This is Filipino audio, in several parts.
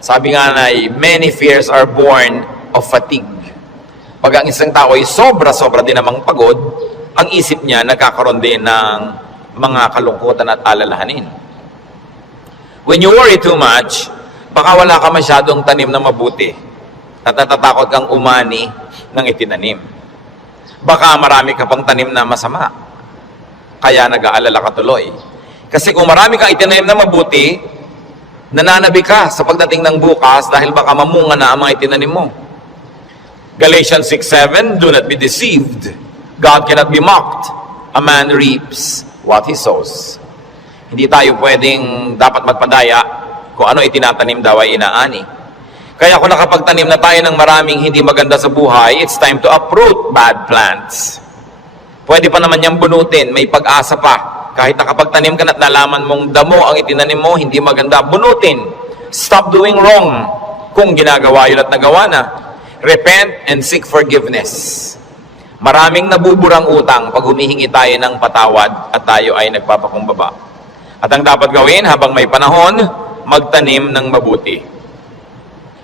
Sabi nga na, many fears are born of fatigue. Pag ang isang tao ay sobra-sobra din namang pagod, ang isip niya nagkakaroon din ng mga kalungkutan at alalahanin. When you worry too much, baka wala ka masyadong tanim na mabuti at natatakot kang umani ng itinanim. Baka marami ka pang tanim na masama, kaya nag-aalala ka tuloy. Kasi kung marami kang itinanim na mabuti, nananabi ka sa pagdating ng bukas dahil baka mamunga na ang mga itinanim mo. Galatians 6:7, do not be deceived. God cannot be mocked. A man reaps what he sows. Hindi tayo pwedeng dapat magpadaya kung ano itinatanim daw ay inaani. Kaya kung nakapagtanim na tayo ng maraming hindi maganda sa buhay, it's time to uproot bad plants. Pwede pa naman niyang bunutin, may pag-asa pa. Kahit nakapagtanim ka at nalaman mong damo ang itinanim mo, hindi maganda, bunutin. Stop doing wrong kung ginagawa yun at nagawa na. Repent and seek forgiveness. Maraming nabuburang utang pag humihingi tayo ng patawad at tayo ay nagpapakumbaba. At ang dapat gawin habang may panahon, magtanim ng mabuti.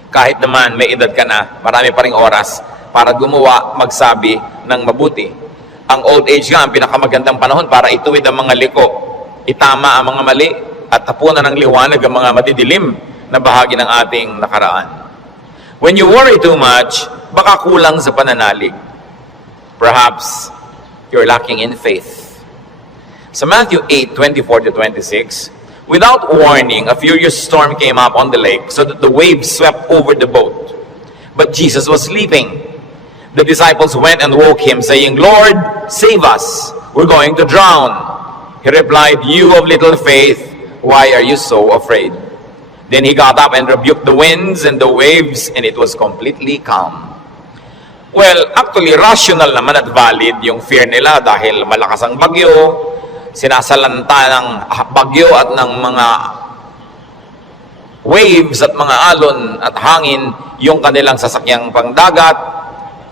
Kahit naman may edad ka na, marami pa ring oras para gumawa, magsabi ng mabuti. Ang old age nga, ang pinakamagandang panahon para ituwid ang mga liko, itama ang mga mali, at tapunan ng liwanag ang mga madidilim na bahagi ng ating nakaraan. When you worry too much, baka kulang sa pananalig. Perhaps you're lacking in faith. Sa Matthew 8:24-26, without warning, a furious storm came up on the lake so that the waves swept over the boat. But Jesus was sleeping. The disciples went and woke him, saying, Lord, save us. We're going to drown. He replied, you of little faith, why are you so afraid? Then he got up and rebuked the winds and the waves, and it was completely calm. Well, actually, rational naman at valid yung fear nila dahil malakas ang bagyo, sinasalanta ng bagyo at ng mga waves at mga alon at hangin yung kanilang sasakyang pangdagat.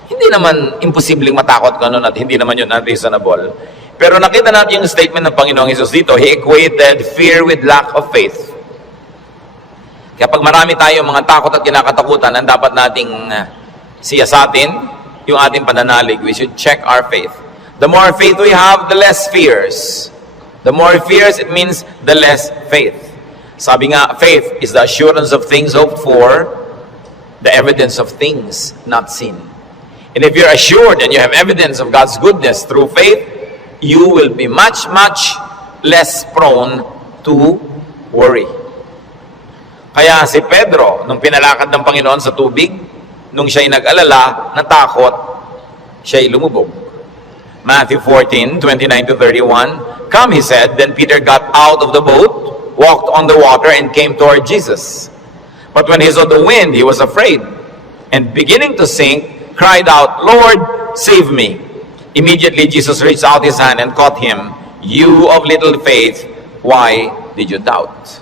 Hindi naman imposibleng matakot ka nun at hindi naman yun unreasonable. Pero nakita natin yung statement ng Panginoong Hesus dito. He equated fear with lack of faith. Kaya pag marami tayong mga takot at kinakatakutan, ang dapat nating siyasatin yung ating pananalig. We should check our faith. The more faith we have, the less fears. The more fears, it means the less faith. Sabi nga, faith is the assurance of things hoped for, the evidence of things not seen. And if you're assured and you have evidence of God's goodness through faith, you will be much, much less prone to worry. Kaya si Pedro, nung pinalakad ng Panginoon sa tubig, nung siya'y nag-alala, natakot, siya'y lumubog. Matthew 14:29-31, come, he said. Then Peter got out of the boat, walked on the water, and came toward Jesus. But when he saw the wind, he was afraid, and beginning to sink, cried out, Lord, save me. Immediately Jesus reached out his hand and caught him. You of little faith, why did you doubt?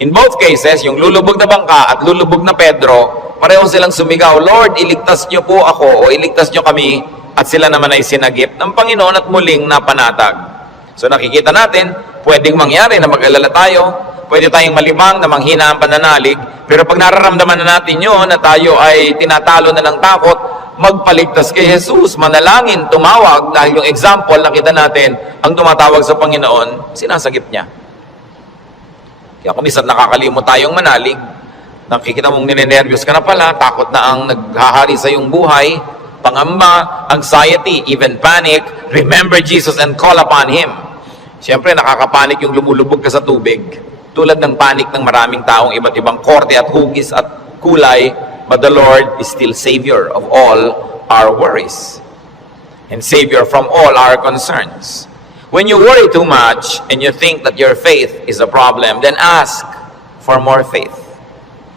In both cases, yung lulubog na bangka at lulubog na Pedro, pareho silang sumigaw, Lord, iligtas niyo po ako o iligtas niyo kami, at sila naman ay sinagip ng Panginoon at muling napanatag. So nakikita natin, pwedeng mangyari na mag-alala tayo, pwede tayong malimang na manghina ang pananalig, pero pag nararamdaman na natin yun na tayo ay tinatalo na ng takot, magpaligtas kay Jesus, manalangin, tumawag, dahil yung example nakita natin, ang tumatawag sa Panginoon, sinasagip niya. Kaya kung minsan nakakalimot tayong manalig, nakikita mong ninenervyos ka na pala, takot na ang naghahari sa iyong buhay, pangamba, anxiety, even panic, remember Jesus and call upon Him. Siyempre, nakakapanik yung lumulubog ka sa tubig. Tulad ng panic ng maraming taong iba't ibang korte at hugis at kulay, but the Lord is still Savior of all our worries and Savior from all our concerns. When you worry too much and you think that your faith is a problem, then ask for more faith.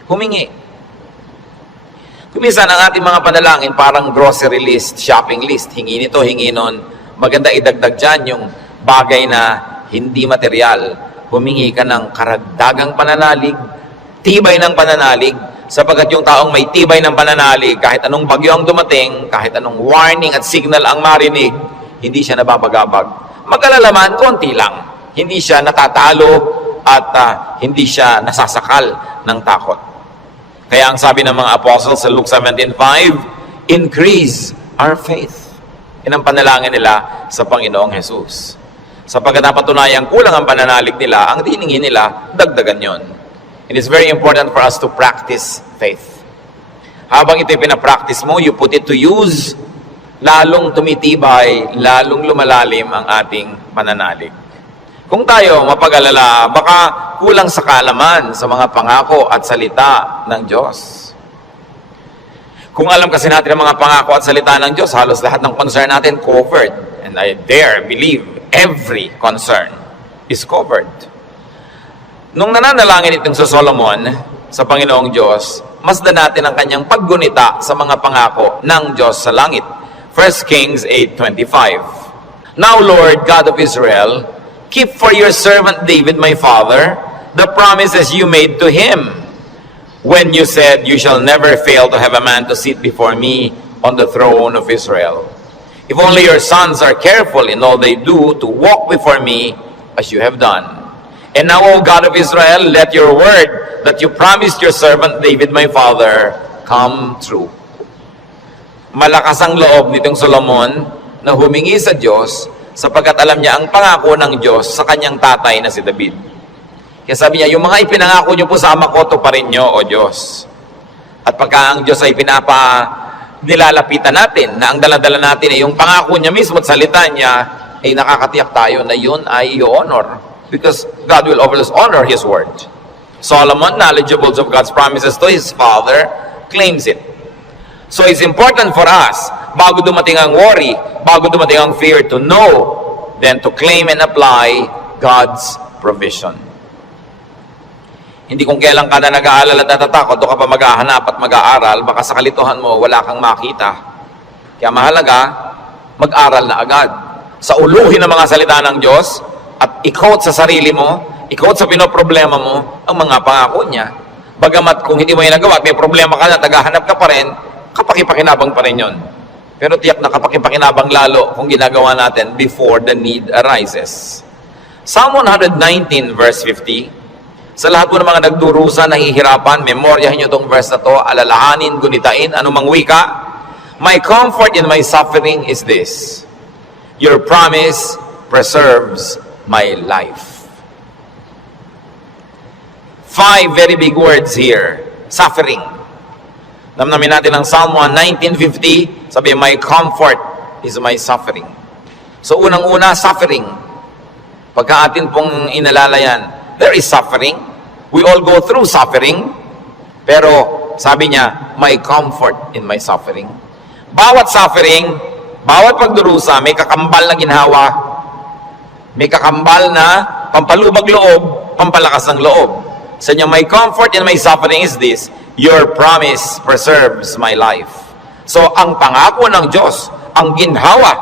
Humingi. Kuminsan ang ating mga panalangin parang grocery list, shopping list. Hingi nito, hingi nun. Maganda idagdag dyan yung bagay na hindi material. Humingi ka ng karagdagang pananalig, tibay ng pananalig, sapagkat yung taong may tibay ng pananalig, kahit anong bagyo ang dumating, kahit anong warning at signal ang marinig, hindi siya nababagabag. Mag-alala man, konti lang. Hindi siya natatalo at hindi siya nasasakal ng takot. Kaya ang sabi ng mga apostles sa Luke 17:5, increase our faith. Yan ang panalangin nila sa Panginoong Jesus. Sapagkat napatunayang kulang ang pananalig nila, ang tiningin nila, dagdagan yon. It is very important for us to practice faith. Habang ito'y pinapractice mo, you put it to use, lalong tumitibay, lalong lumalalim ang ating pananalig. Kung tayo mapag-alala, baka kulang sa kaalaman sa mga pangako at salita ng Diyos. Kung alam kasi natin ang mga pangako at salita ng Diyos, halos lahat ng concern natin covered. And I dare believe every concern is covered. Nung nananalangin itong sa Solomon, sa Panginoong Diyos, masdan natin ang kanyang paggunita sa mga pangako ng Diyos sa langit. 1 Kings 8:25. Now, Lord, God of Israel, keep for your servant David, my father, the promises you made to him when you said, you shall never fail to have a man to sit before me on the throne of Israel. If only your sons are careful in all they do to walk before me as you have done. And now, O God of Israel, let your word that you promised your servant David, my father, come true. Malakas ang loob nitong Solomon na humingi sa Diyos sapagkat alam niya ang pangako ng Diyos sa kanyang tatay na si David. Kaya sabi niya, yung mga ipinangako niyo po sa ama ko, tuparin niyo, O Diyos. At pagka ang Diyos ay nilalapitan natin, na ang daladala natin ay yung pangako niya mismo at salita niya, ay nakakatiyak tayo na yun ay i-honor. Because God will always honor His word. Solomon, knowledgeable of God's promises to his father, claims it. So it's important for us, bago dumating ang worry, bago dumating ang fear, to know, then to claim and apply God's provision. Hindi kung kailan ka na nag-aalala at natatakot, o ka pa maghahanap at mag-aaral, baka sa kalituhan mo, wala kang makita. Kaya mahalaga, mag-aral na agad. Sa uluhin ng mga salita ng Diyos, at i-quote sa sarili mo, i-quote sa pinoproblema mo, ang mga pangako niya. Bagamat kung hindi mo yung nagawa at may problema ka na, naghahanap ka pa rin, kapakipakinabang pa rin yun. Pero tiyak na kapakipakinabang lalo kung ginagawa natin before the need arises. Psalm 119 verse 50, sa lahat po ng mga nagdurusa, nahihirapan, memoryahin nyo itong verse na to, alalahanin, gunitain, anumang wika. My comfort in my suffering is this, your promise preserves my life. 5 very big words here. Suffering. Namnamin natin ang Psalm 19:50, sabi, my comfort is my suffering. So unang-una, suffering. Pagka atin pong inalala yan, there is suffering. We all go through suffering. Pero sabi niya, my comfort in my suffering. Bawat suffering, bawat pagdurusa, may kakambal na ginhawa. May kakambal na pampalubag loob, pampalakas ng loob. Sa inyo, my comfort in my suffering is this, your promise preserves my life. So, ang pangako ng Diyos, ang ginhawa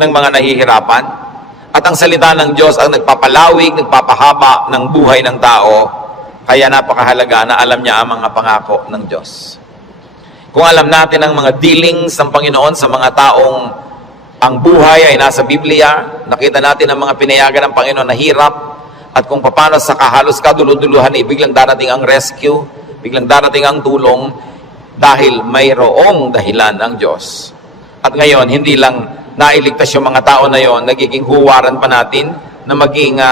ng mga nahihirapan, at ang salita ng Diyos ang nagpapalawig, nagpapahaba ng buhay ng tao, kaya napakahalaga na alam niya ang mga pangako ng Diyos. Kung alam natin ang mga dealings ng Panginoon sa mga taong ang buhay ay nasa Biblia, nakita natin ang mga pinayagan ng Panginoon na hirap, at kung paano sa kahalos kaduluduluhan, biglang darating ang rescue, biglang darating ang tulong, dahil mayroong dahilan ang Diyos. At ngayon, hindi lang nailigtas yung mga tao na yon, nagiging huwaran pa natin, na maging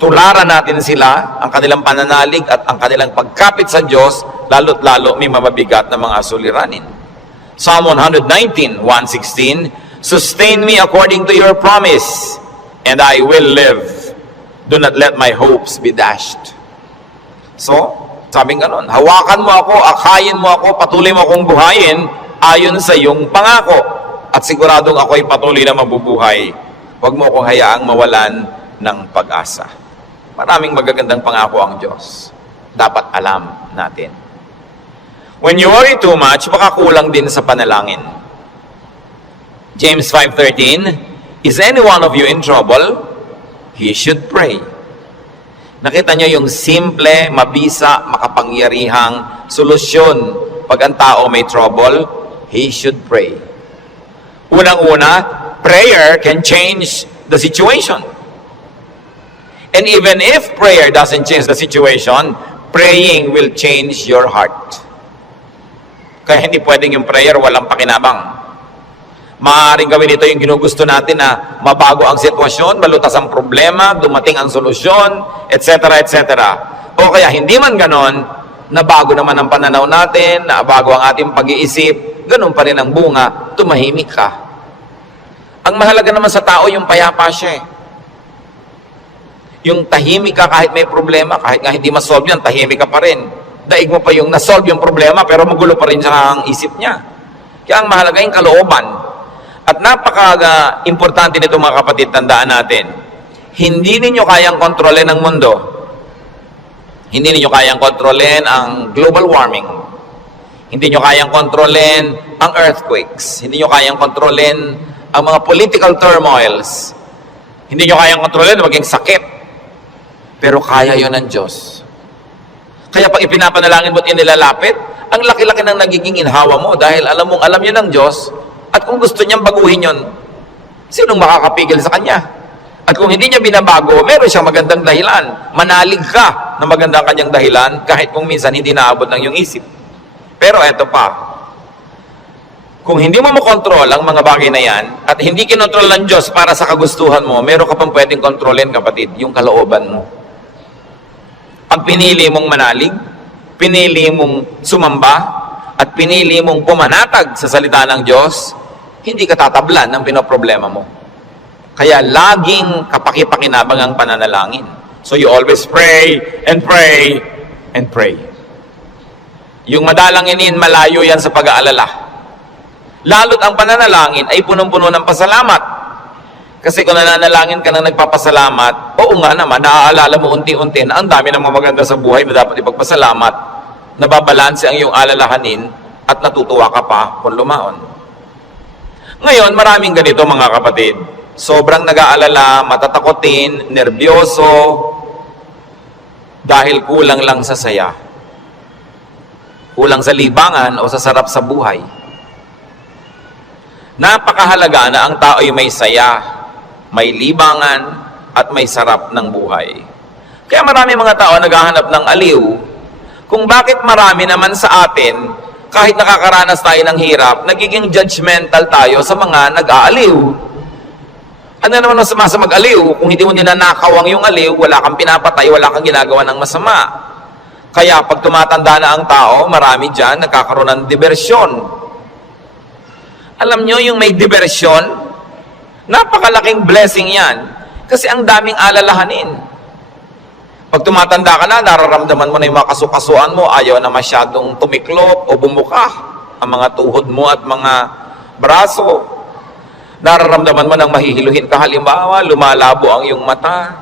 tularan natin sila, ang kanilang pananalig at ang kanilang pagkapit sa Diyos, lalo't lalo may mababigat na mga suliranin. Psalm 119, 116, sustain me according to your promise, and I will live. Do not let my hopes be dashed. So, sabing ganon, hawakan mo ako, akayin mo ako, patuloy mo akong buhayin, ayon sa iyong pangako. At siguradong ako'y patuloy na mabubuhay. Huwag mo akong hayaang mawalan ng pag-asa. Maraming magagandang pangako ang Diyos. Dapat alam natin. When you worry too much, baka kulang din sa panalangin. James 5:13, is any one of you in trouble? He should pray. Nakita niyo yung simple, mabisa, makapangyarihang solusyon pag ang tao may trouble, he should pray. Unang-una, prayer can change the situation. And even if prayer doesn't change the situation, praying will change your heart. Kaya hindi pwedeng yung prayer walang pakinabang. Maaaring gawin ito yung ginugusto natin na mabago ang sitwasyon, malutas ang problema, dumating ang solusyon, etc. etc. O kaya hindi man ganon, nabago naman ang pananaw natin, nabago ang ating pag-iisip, ganun pa rin ang bunga, tumahimik ka. Ang mahalaga naman sa tao, yung payapa siya. Yung tahimik ka kahit may problema, kahit nga hindi masolve yan, tahimik ka pa rin. Daig mo pa yung nasolve yung problema, pero magulo pa rin siya ang isip niya. Kaya ang mahalaga yung kalooban. At napaka-importante nito mga kapatid, tandaan natin, hindi ninyo kayang kontrolin ang mundo. Hindi ninyo kayang kontrolin ang global warming. Hindi nyo kayang kontrolin ang earthquakes. Hindi nyo kayang kontrolin ang mga political turmoils. Hindi nyo kayang kontrolin maging sakit. Pero kaya yon ng Diyos. Kaya pag ipinapanalangin mo at inilalapit, ang laki-laki ng nagiging inhawa mo dahil alam mong alam yun ng Diyos. At kung gusto niyang baguhin yon, sinong makakapigil sa Kanya? At kung hindi niya binabago, meron siyang magandang dahilan. Manalig ka na magandang kanyang dahilan kahit kung minsan hindi naabot ng iyong isip. Pero eto pa, kung hindi mo makontrol ang mga bagay na yan at hindi kinontrol ng Diyos para sa kagustuhan mo, meron ka pang pwedeng kontrolin, kapatid, yung kalooban mo. Pag pinili mong manalig, pinili mong sumamba, at pinili mong pumanatag sa salita ng Diyos, hindi ka tatablan ng pinoproblema mo. Kaya laging kapaki-pakinabang ang pananalangin. So you always pray and pray and pray. Yung madalanginin, malayo yan sa pag-aalala. Lalo't ang pananalangin ay punong-puno ng pasalamat. Kasi kung nananalangin ka nang nagpapasalamat, oo nga naman, naaalala mo unti-unti na ang dami ng mga maganda sa buhay na dapat ipagpasalamat, nababalanse ang iyong alalahanin at natutuwa ka pa kung lumaon. Ngayon, maraming ganito mga kapatid. Sobrang nag-aalala, matatakotin, nerbyoso, dahil kulang lang sa saya. Kulang sa libangan o sa sarap sa buhay. Napakahalaga na ang tao ay may saya, may libangan, at may sarap ng buhay. Kaya marami mga tao naghahanap ng aliw kung bakit marami naman sa atin, kahit nakakaranas tayo ng hirap, nagiging judgmental tayo sa mga nag-aaliw. Ano naman ang sama sa mag-aliw? Kung hindi mo ninanakaw ang yung aliw, wala kang pinapatay, wala kang ginagawa ng masama. Kaya pag tumatanda na ang tao, marami dyan nagkakaroon ng diversyon. Alam nyo, yung may diversyon, napakalaking blessing yan. Kasi ang daming alalahanin. Pag tumatanda ka na, nararamdaman mo na yung mga kasukasuan mo, ayaw na masyadong tumiklop o bumuka ang mga tuhod mo at mga braso. Nararamdaman mo nang mahihiluhin ka, halimbawa, lumalabo ang iyong mata,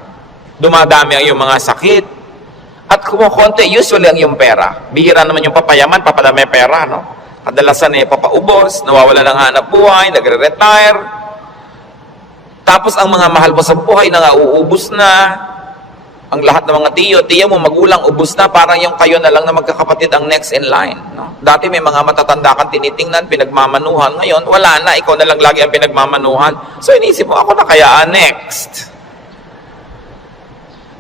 dumadami ang iyong mga sakit, at kumukonti, usually ang iyong pera. Bihira naman yung papayaman, papadami pera, no? Kadalasan ay papaubos, nawawala ng hanap buhay, nagre-retire. Tapos ang mga mahal mo sa buhay na uubos na. Ang lahat ng mga tiyo mo, magulang, ubos na, parang yung kayo na lang na magkakapatid ang next in line. No? Dati may mga matatanda kang tinitingnan, pinagmamanuhan. Ngayon, wala na, ikaw na lang lagi ang pinagmamanuhan. So inisip mo, ako na kaya next.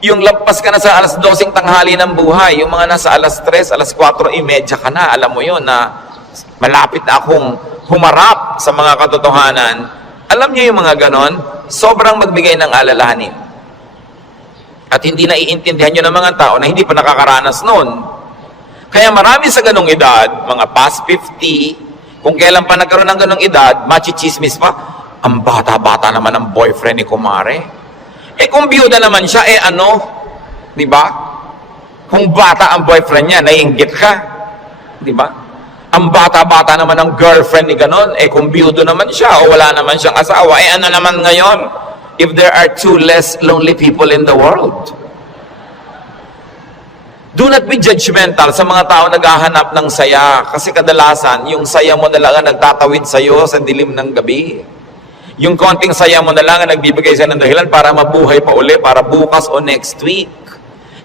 Yung lampas ka na sa alas 12 tanghali ng buhay, yung mga nasa alas 3, alas 4:30 ka na, alam mo yun na malapit na akong humarap sa mga katotohanan. Alam niyo yung mga ganon, sobrang magbigay ng alalahanin. At hindi na iintindihan nyo ng mga tao na hindi pa nakakaranas noon. Kaya marami sa ganong edad, mga past 50, kung kailan pa nagkaroon ng ganong edad, machichismis pa, ang bata-bata naman ang boyfriend ni kumare. Kung biyuda naman siya, ano? Di ba? Kung bata ang boyfriend niya, naiinggit ka. Di ba? Ang bata-bata naman ang girlfriend ni ganon, kung biyudo naman siya o wala naman siyang asawa, ano naman ngayon? If there are 2 less lonely people in the world. Do not be judgmental sa mga tao naghahanap ng saya. Kasi kadalasan, yung saya mo na lang ang nagtatawid sa'yo sa dilim ng gabi. Yung konting saya mo na lang ang nagbibigay sa'yo ng dahilan para mabuhay pa uli, para bukas o next week.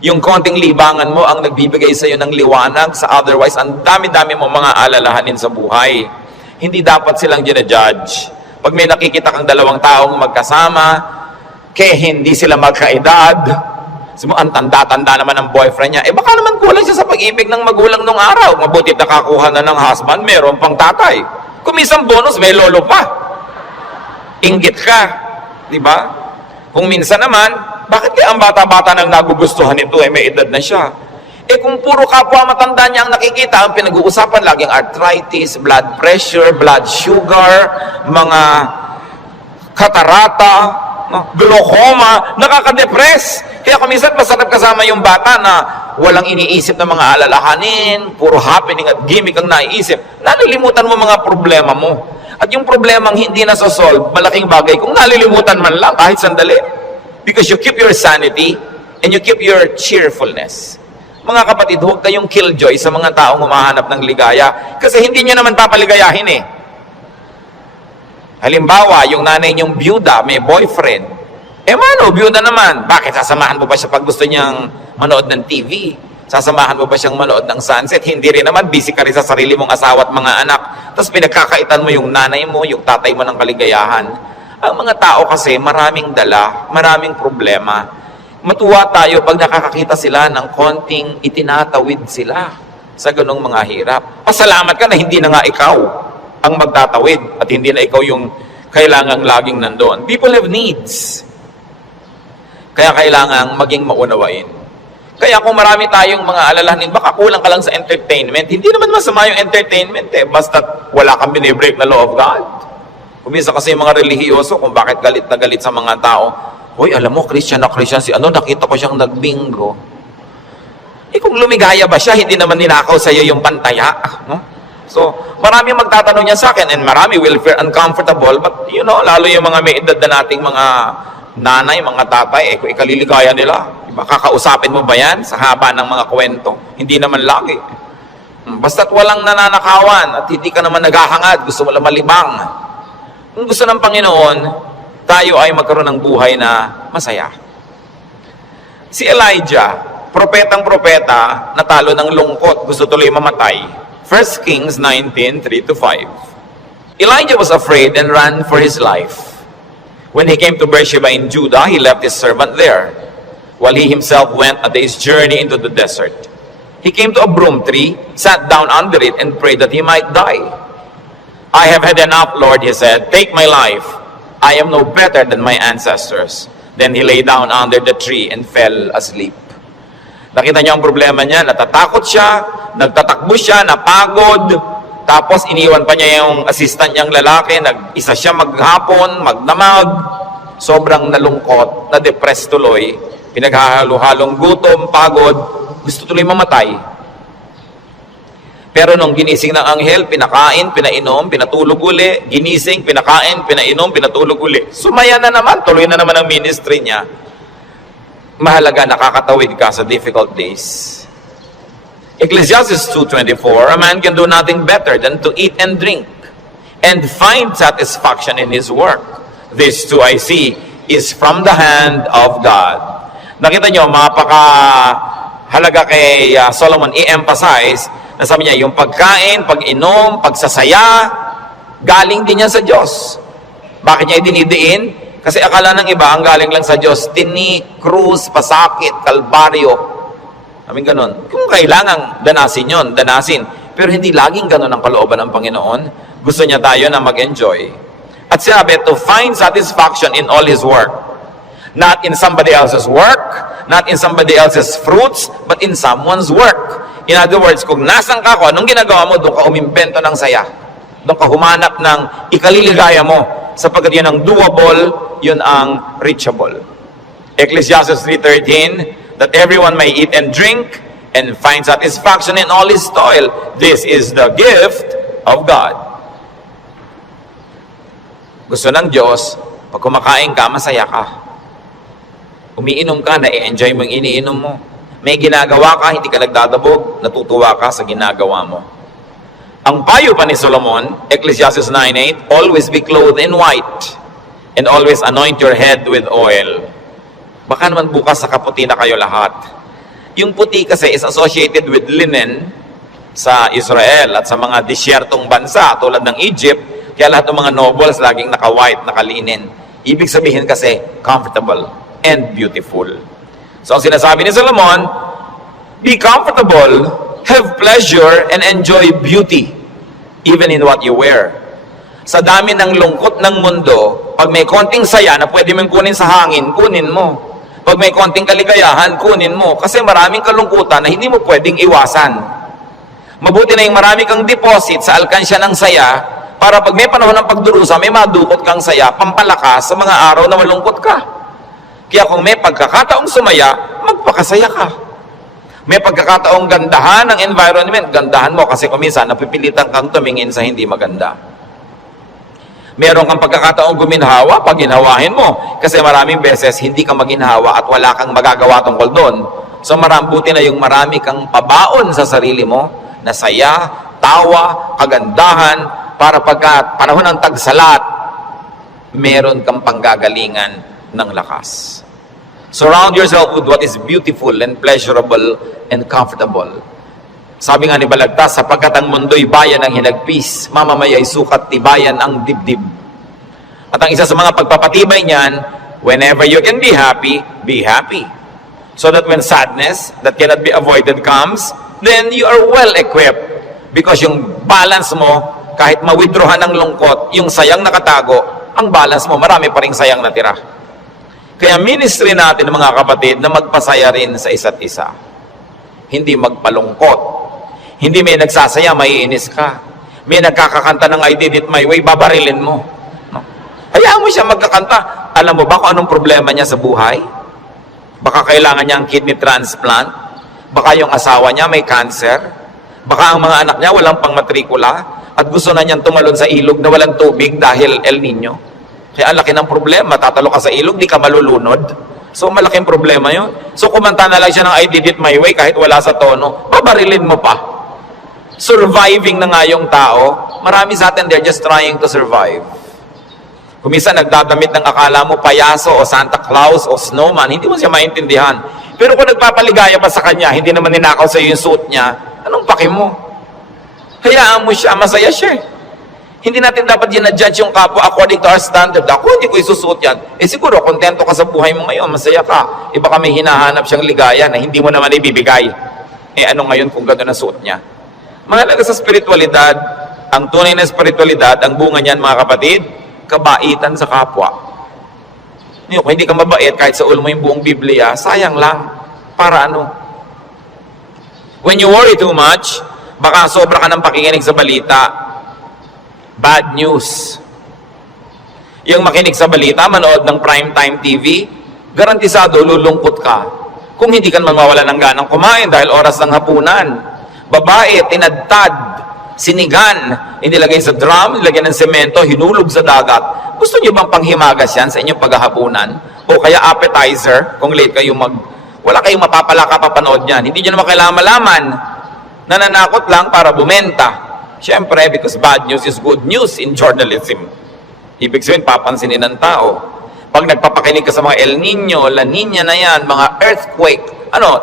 Yung konting libangan mo ang nagbibigay sa'yo ng liwanag sa otherwise, ang dami-dami mo mga alalahanin sa buhay. Hindi dapat silang ginajudge. Pag may nakikita kang dalawang taong magkasama, kaya hindi sila magkaedad, Ang tanda-tanda naman ng boyfriend niya. Baka naman kulang siya sa pag-ibig ng magulang nung araw. Mabuti nakakuha na ng husband, meron pang tatay. Kung minsan bonus, may lolo pa. Inggit ka. Di ba? Kung minsan naman, bakit kaya ang bata-bata nang nagugustuhan nito, may edad na siya? Kung puro kapwa matanda niya ang nakikita, ang pinag-uusapan laging arthritis, blood pressure, blood sugar, mga katarata, glaucoma, nakaka-depress. Kaya kung minsan masarap kasama yung bata na walang iniisip na mga alalahanin, puro happening at gimmick ang naiisip, nalilimutan mo mga problema mo. At yung problemang hindi nasosolve, malaking bagay kung nalilimutan man lang kahit sandali. Because you keep your sanity and you keep your cheerfulness. Mga kapatid, huwag kayong killjoy sa mga taong humahanap ng ligaya kasi hindi nyo naman papaligayahin eh. Halimbawa, yung nanay niyong byuda, may boyfriend. Mano, byuda naman. Bakit? Sasamahan mo ba siya pag gusto niyang manood ng TV? Sasamahan mo ba siyang manood ng sunset? Hindi rin naman. Busy ka rin sa sarili mong asawa at mga anak. Tapos pinagkakaitan mo yung nanay mo, yung tatay mo ng kaligayahan. Ang mga tao kasi maraming dala, maraming problema. Matuwa tayo pag nakakakita sila ng konting itinatawid sila sa ganong mga hirap. Pasalamat ka na hindi na nga ikaw ang magtatawid at hindi na ikaw yung kailangang laging nandoon. People have needs. Kaya kailangang maging maunawain. Kaya kung marami tayong mga alalahanin, baka kulang ka lang sa entertainment. Hindi naman masama yung entertainment basta wala kang binibreak na law of God. Kumisa kasi yung mga relihiyoso kung bakit galit na galit sa mga tao. Hoy, alam mo, Christian na Christian si nakita ko siyang nagbingo. Kung lumigaya ba siya, hindi naman ninakaw sa iyo yung pantaya. No? So, marami magtatanong niya sa akin and marami will feel uncomfortable but lalo yung mga may edad na nating mga nanay, mga tatay, kung ikaliligaya nila, kakausapin mo ba yan sa haba ng mga kwento? Hindi naman lagi. Basta't walang nananakawan at hindi ka naman naghahangad, gusto mo lang malibang. Kung gusto ng Panginoon, tayo ay magkaroon ng buhay na masaya. Si Elijah, propetang-propeta, natalo ng lungkot, gusto tuloy mamatay. 1 Kings 19:3-5. Elijah was afraid and ran for his life. When he came to Beersheba in Judah, he left his servant there, while he himself went a day's journey into the desert. He came to a broom tree, sat down under it, and prayed that he might die. I have had enough, Lord, he said. Take my life. I am no better than my ancestors. Then he lay down under the tree and fell asleep. Nakita niyo ang problema niya, natatakot siya, nagtatakbo siya, napagod, tapos iniwan pa niya yung assistant niyang lalaki, nag-isa siya maghapon, magdamag, sobrang nalungkot, na-depress tuloy, pinaghahalo-halong gutom, pagod, gusto tuloy mamatay. Pero nung ginising ng anghel, pinakain, pinainom, pinatulog uli, ginising, pinakain, pinainom, pinatulog uli. Sumaya na naman, tuloy na naman ang ministry niya. Mahalaga, nakakatawid ka sa difficult days. Ecclesiastes 2:24, a man can do nothing better than to eat and drink and find satisfaction in his work. This too I see is from the hand of God. Nakita nyo, mapaka-halaga kay Solomon i-emphasize na sabi niya, yung pagkain, pag-inom, pagsasaya, galing din yan sa Diyos. Bakit niya idinidiin? Kasi akala ng iba, ang galing lang sa Diyos, tini, krus, pasakit, kalbaryo. Kaming ganon. Kung kailangang danasin yon, danasin. Pero hindi laging ganon ang kalooban ng Panginoon. Gusto niya tayo na mag-enjoy. At sabi, to find satisfaction in all His work. Not in somebody else's work, not in somebody else's fruits, but in someone's work. In other words, kung nasan ka ko, anong ginagawa mo, doon ka umimbento ng saya. Doon ka humanap ng ikaliligaya mo. Sapagkat yun ang doable, yun ang reachable. Ecclesiastes 3:13, that everyone may eat and drink and find satisfaction in all his toil. This is the gift of God. Gusto ng Diyos, pag kumakain ka, masaya ka. Umiinom ka, na-enjoy mo yung iniinom mo. May ginagawa ka, hindi ka nagdadabog, natutuwa ka sa ginagawa mo. Ang payo pa ni Solomon, Ecclesiastes 9:8, always be clothed in white and always anoint your head with oil. Baka naman bukas sa kaputi na kayo lahat. Yung puti kasi is associated with linen sa Israel at sa mga disyertong bansa tulad ng Egypt, kaya lahat ng mga nobles laging naka-white, naka-linen. Ibig sabihin kasi comfortable and beautiful. So ang sinasabi ni Solomon, be comfortable, have pleasure, and enjoy beauty, even in what you wear. Sa dami ng lungkot ng mundo, pag may konting saya na pwede mong kunin sa hangin, kunin mo. Pag may konting kaligayahan, kunin mo. Kasi maraming kalungkutan na hindi mo pwedeng iwasan. Mabuti na yung marami kang deposit sa alkansya ng saya, para pag may panahon ng pagdurusa, may madukot kang saya, pampalakas sa mga araw na malungkot ka. Kaya kung may pagkakataong sumaya, magpakasaya ka. May pagkakataong gandahan ng environment, gandahan mo kasi kung minsan napipilitan kang tumingin sa hindi maganda. Meron kang pagkakataong guminhawa, pag ginhawahin mo. Kasi maraming beses, hindi ka maginhawa at wala kang magagawa tungkol doon. So marambuti na yung marami kang pabaon sa sarili mo, na saya, tawa, kagandahan, para pagka panahon ng tagsalat, meron kang panggagalingan ng lakas. Surround yourself with what is beautiful and pleasurable and comfortable. Sabi nga ni Balagtas, sapagkat ang mundo'y bayan ng hinagpis, mamamaya'y sukat tibayan ang dibdib. At ang isa sa mga pagpapatibay niyan, whenever you can be happy, be happy. So that when sadness that cannot be avoided comes, then you are well equipped. Because yung balance mo, kahit ma-withdrawhan ng lungkot, yung sayang nakatago, ang balance mo, marami pa ring sayang natira. Kaya ministry natin, mga kapatid, na magpasaya rin sa isa't isa. Hindi magpalungkot. Hindi may nagsasaya, maiinis ka. May nagkakakanta ng I did it my way, babarilin mo. No? Hayaan mo siya magkakanta. Alam mo ba kung anong problema niya sa buhay? Baka kailangan niya ang kidney transplant. Baka yung asawa niya may cancer. Baka ang mga anak niya walang pangmatrikula. At gusto na niyang tumalon sa ilog na walang tubig dahil El Nino. Kaya ang laki ng problema. Tatalo ka sa ilog, di ka malulunod. So malaking problema yun. So kumanta na lang siya ng I did it my way kahit wala sa tono. Babarilin mo pa. Surviving na nga yung tao. Marami sa atin, they're just trying to survive. Kung minsan nagdadamit ng akala mo payaso o Santa Claus o snowman, hindi mo siya maintindihan. Pero kung nagpapaligaya pa sa kanya, hindi naman ninakaw sa iyo yung suit niya, anong paki mo? Hayaan mo siya, masaya siya. Hindi natin dapat ginadjudge yung kapwa according to our standard. Ako, hindi ko isusuot yan. Siguro, kontento ka sa buhay mo ngayon, masaya ka. Iba ka may hinahanap siyang ligaya na hindi mo naman ibibigay. Ano ngayon kung gano'n ang suot niya? Mahalaga sa spiritualidad, ang tunay na spiritualidad, ang bunga niyan, mga kapatid, kabaitan sa kapwa. Kung hindi ka mabait, kahit sa ulo mo yung buong Biblia, sayang lang. Para ano? When you worry too much, baka sobra ka ng pakikinig sa balita. Bad news. Yung makinig sa balita, manood ng primetime TV, garantisado, lulungkot ka. Kung hindi ka mawawala ng ganang kumain dahil oras ng hapunan. Babae, tinadtad, sinigan, inilagay sa drum, nilagyan ng semento, hinulog sa dagat. Gusto niyo bang panghimagas yan sa inyong paghahapunan? O kaya appetizer, kung late kayo wala kayong mapapala kapapanood yan. Hindi niyo naman kailangan malaman. Nananakot lang para bumenta. Siyempre, because bad news is good news in journalism. Ibig sabihin, papansinin ng tao. Pag nagpapakinig ka sa mga El Nino, La Nina na yan, mga earthquake,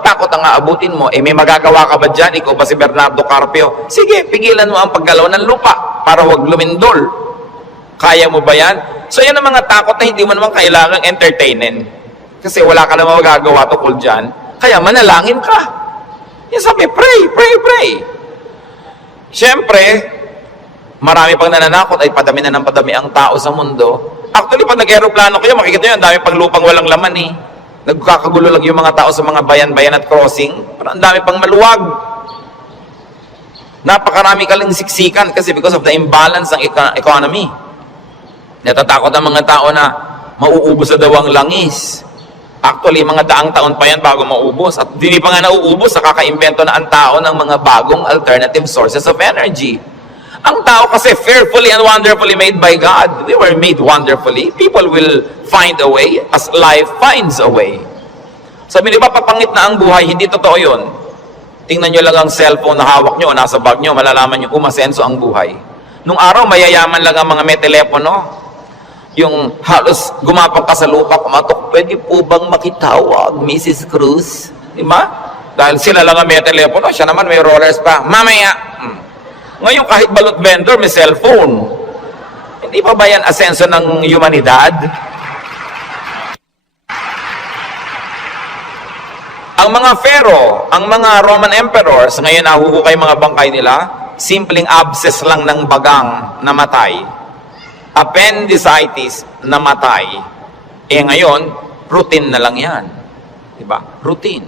takot ang aabutin mo, may magagawa ka ba dyan? Ikaw ba si Bernardo Carpio? Sige, pigilan mo ang paggalaw ng lupa para huwag lumindol. Kaya mo ba yan? So yan ang mga takot na hindi mo naman kailangang entertainin. Kasi wala ka naman magagawa tungkol dyan. Kaya manalangin ka. Yan sabi, pray, pray, pray. Siyempre, marami pang nananakot ay padami na ng padami ang tao sa mundo. Actually, pag nag-aeroplano kayo, makikita nyo, ang dami pang lupang walang laman eh. Nagkakagulo lang yung mga tao sa mga bayan-bayan at crossing. Parang ang dami pang maluwag. Napakarami ka lang siksikan kasi because of the imbalance ng economy. Natatakot ang mga tao na mauubos sa daw ang langis. Actually, mga daang taon pa yan bago maubos. At hindi pa nga nauubos, nakaka-invento na ang tao ng mga bagong alternative sources of energy. Ang tao kasi fearfully and wonderfully made by God. We were made wonderfully. People will find a way as life finds a way. Sabi niyo ba, papangit na ang buhay? Hindi totoo yun. Tingnan nyo lang ang cellphone na hawak nyo o nasa bag nyo, malalaman nyo umasenso ang buhay. Nung araw, mayayaman lang ang mga may telepono. Yung halos gumapang ka sa lupa, kumatok, pwede po bang makitawag, Mrs. Cruz? Diba? Dahil sila lang ang may telepono, siya naman may rollers pa. Mamaya! Ngayon, kahit balot vendor, may cellphone. Hindi pa ba yan asenso ng humanidad? Ang mga pharaoh, ang mga Roman emperors, ngayon nahuhukay mga bangkay nila, simpleng abscess lang ng bagang namatay. Appendicitis namatay. Ngayon, routine na lang yan. Diba? Routine.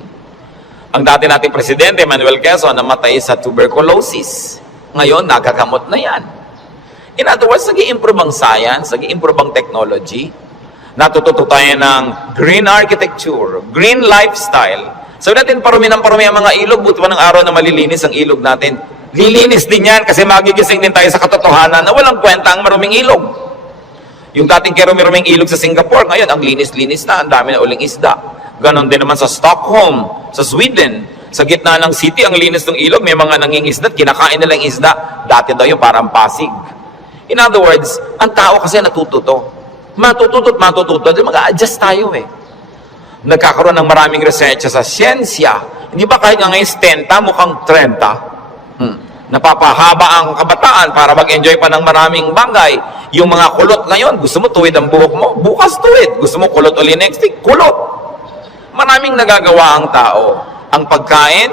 Ang dati nating presidente, Manuel Quezon, namatay sa tuberculosis. Ngayon, nagagamot na yan. In other words, nag-i-improve ang science, nag-i-improve ang technology, natututo tayo ng green architecture, green lifestyle. So natin parumi ng parumi ang mga ilog, buti pa ng araw na malilinis ang ilog natin. Lilinis din yan kasi magigising din tayo sa katotohanan na walang kwenta ang maruming ilog. Yung dating kerumi-ruming ilog sa Singapore, ngayon ang linis-linis na, ang dami na uling isda. Ganon din naman sa Stockholm, sa Sweden. Sa gitna ng city, ang linis ng ilog, may mga nangingisda, kinakain nila yung isda. Dati daw yung parang Pasig. In other words, ang tao kasi natututo. Matututo, mag-a-adjust tayo eh. Nagkakaroon ng maraming research sa siyensya. Hindi ba kahit nga ngayon 10, mukhang 30? Napapahaba ang kabataan para mag-enjoy pa ng maraming bagay. Yung mga kulot ngayon, gusto mo tuwid ang buhok mo, bukas tuwid. Gusto mo kulot uli next week, kulot. Maraming nagagawa ang tao. Ang pagkain,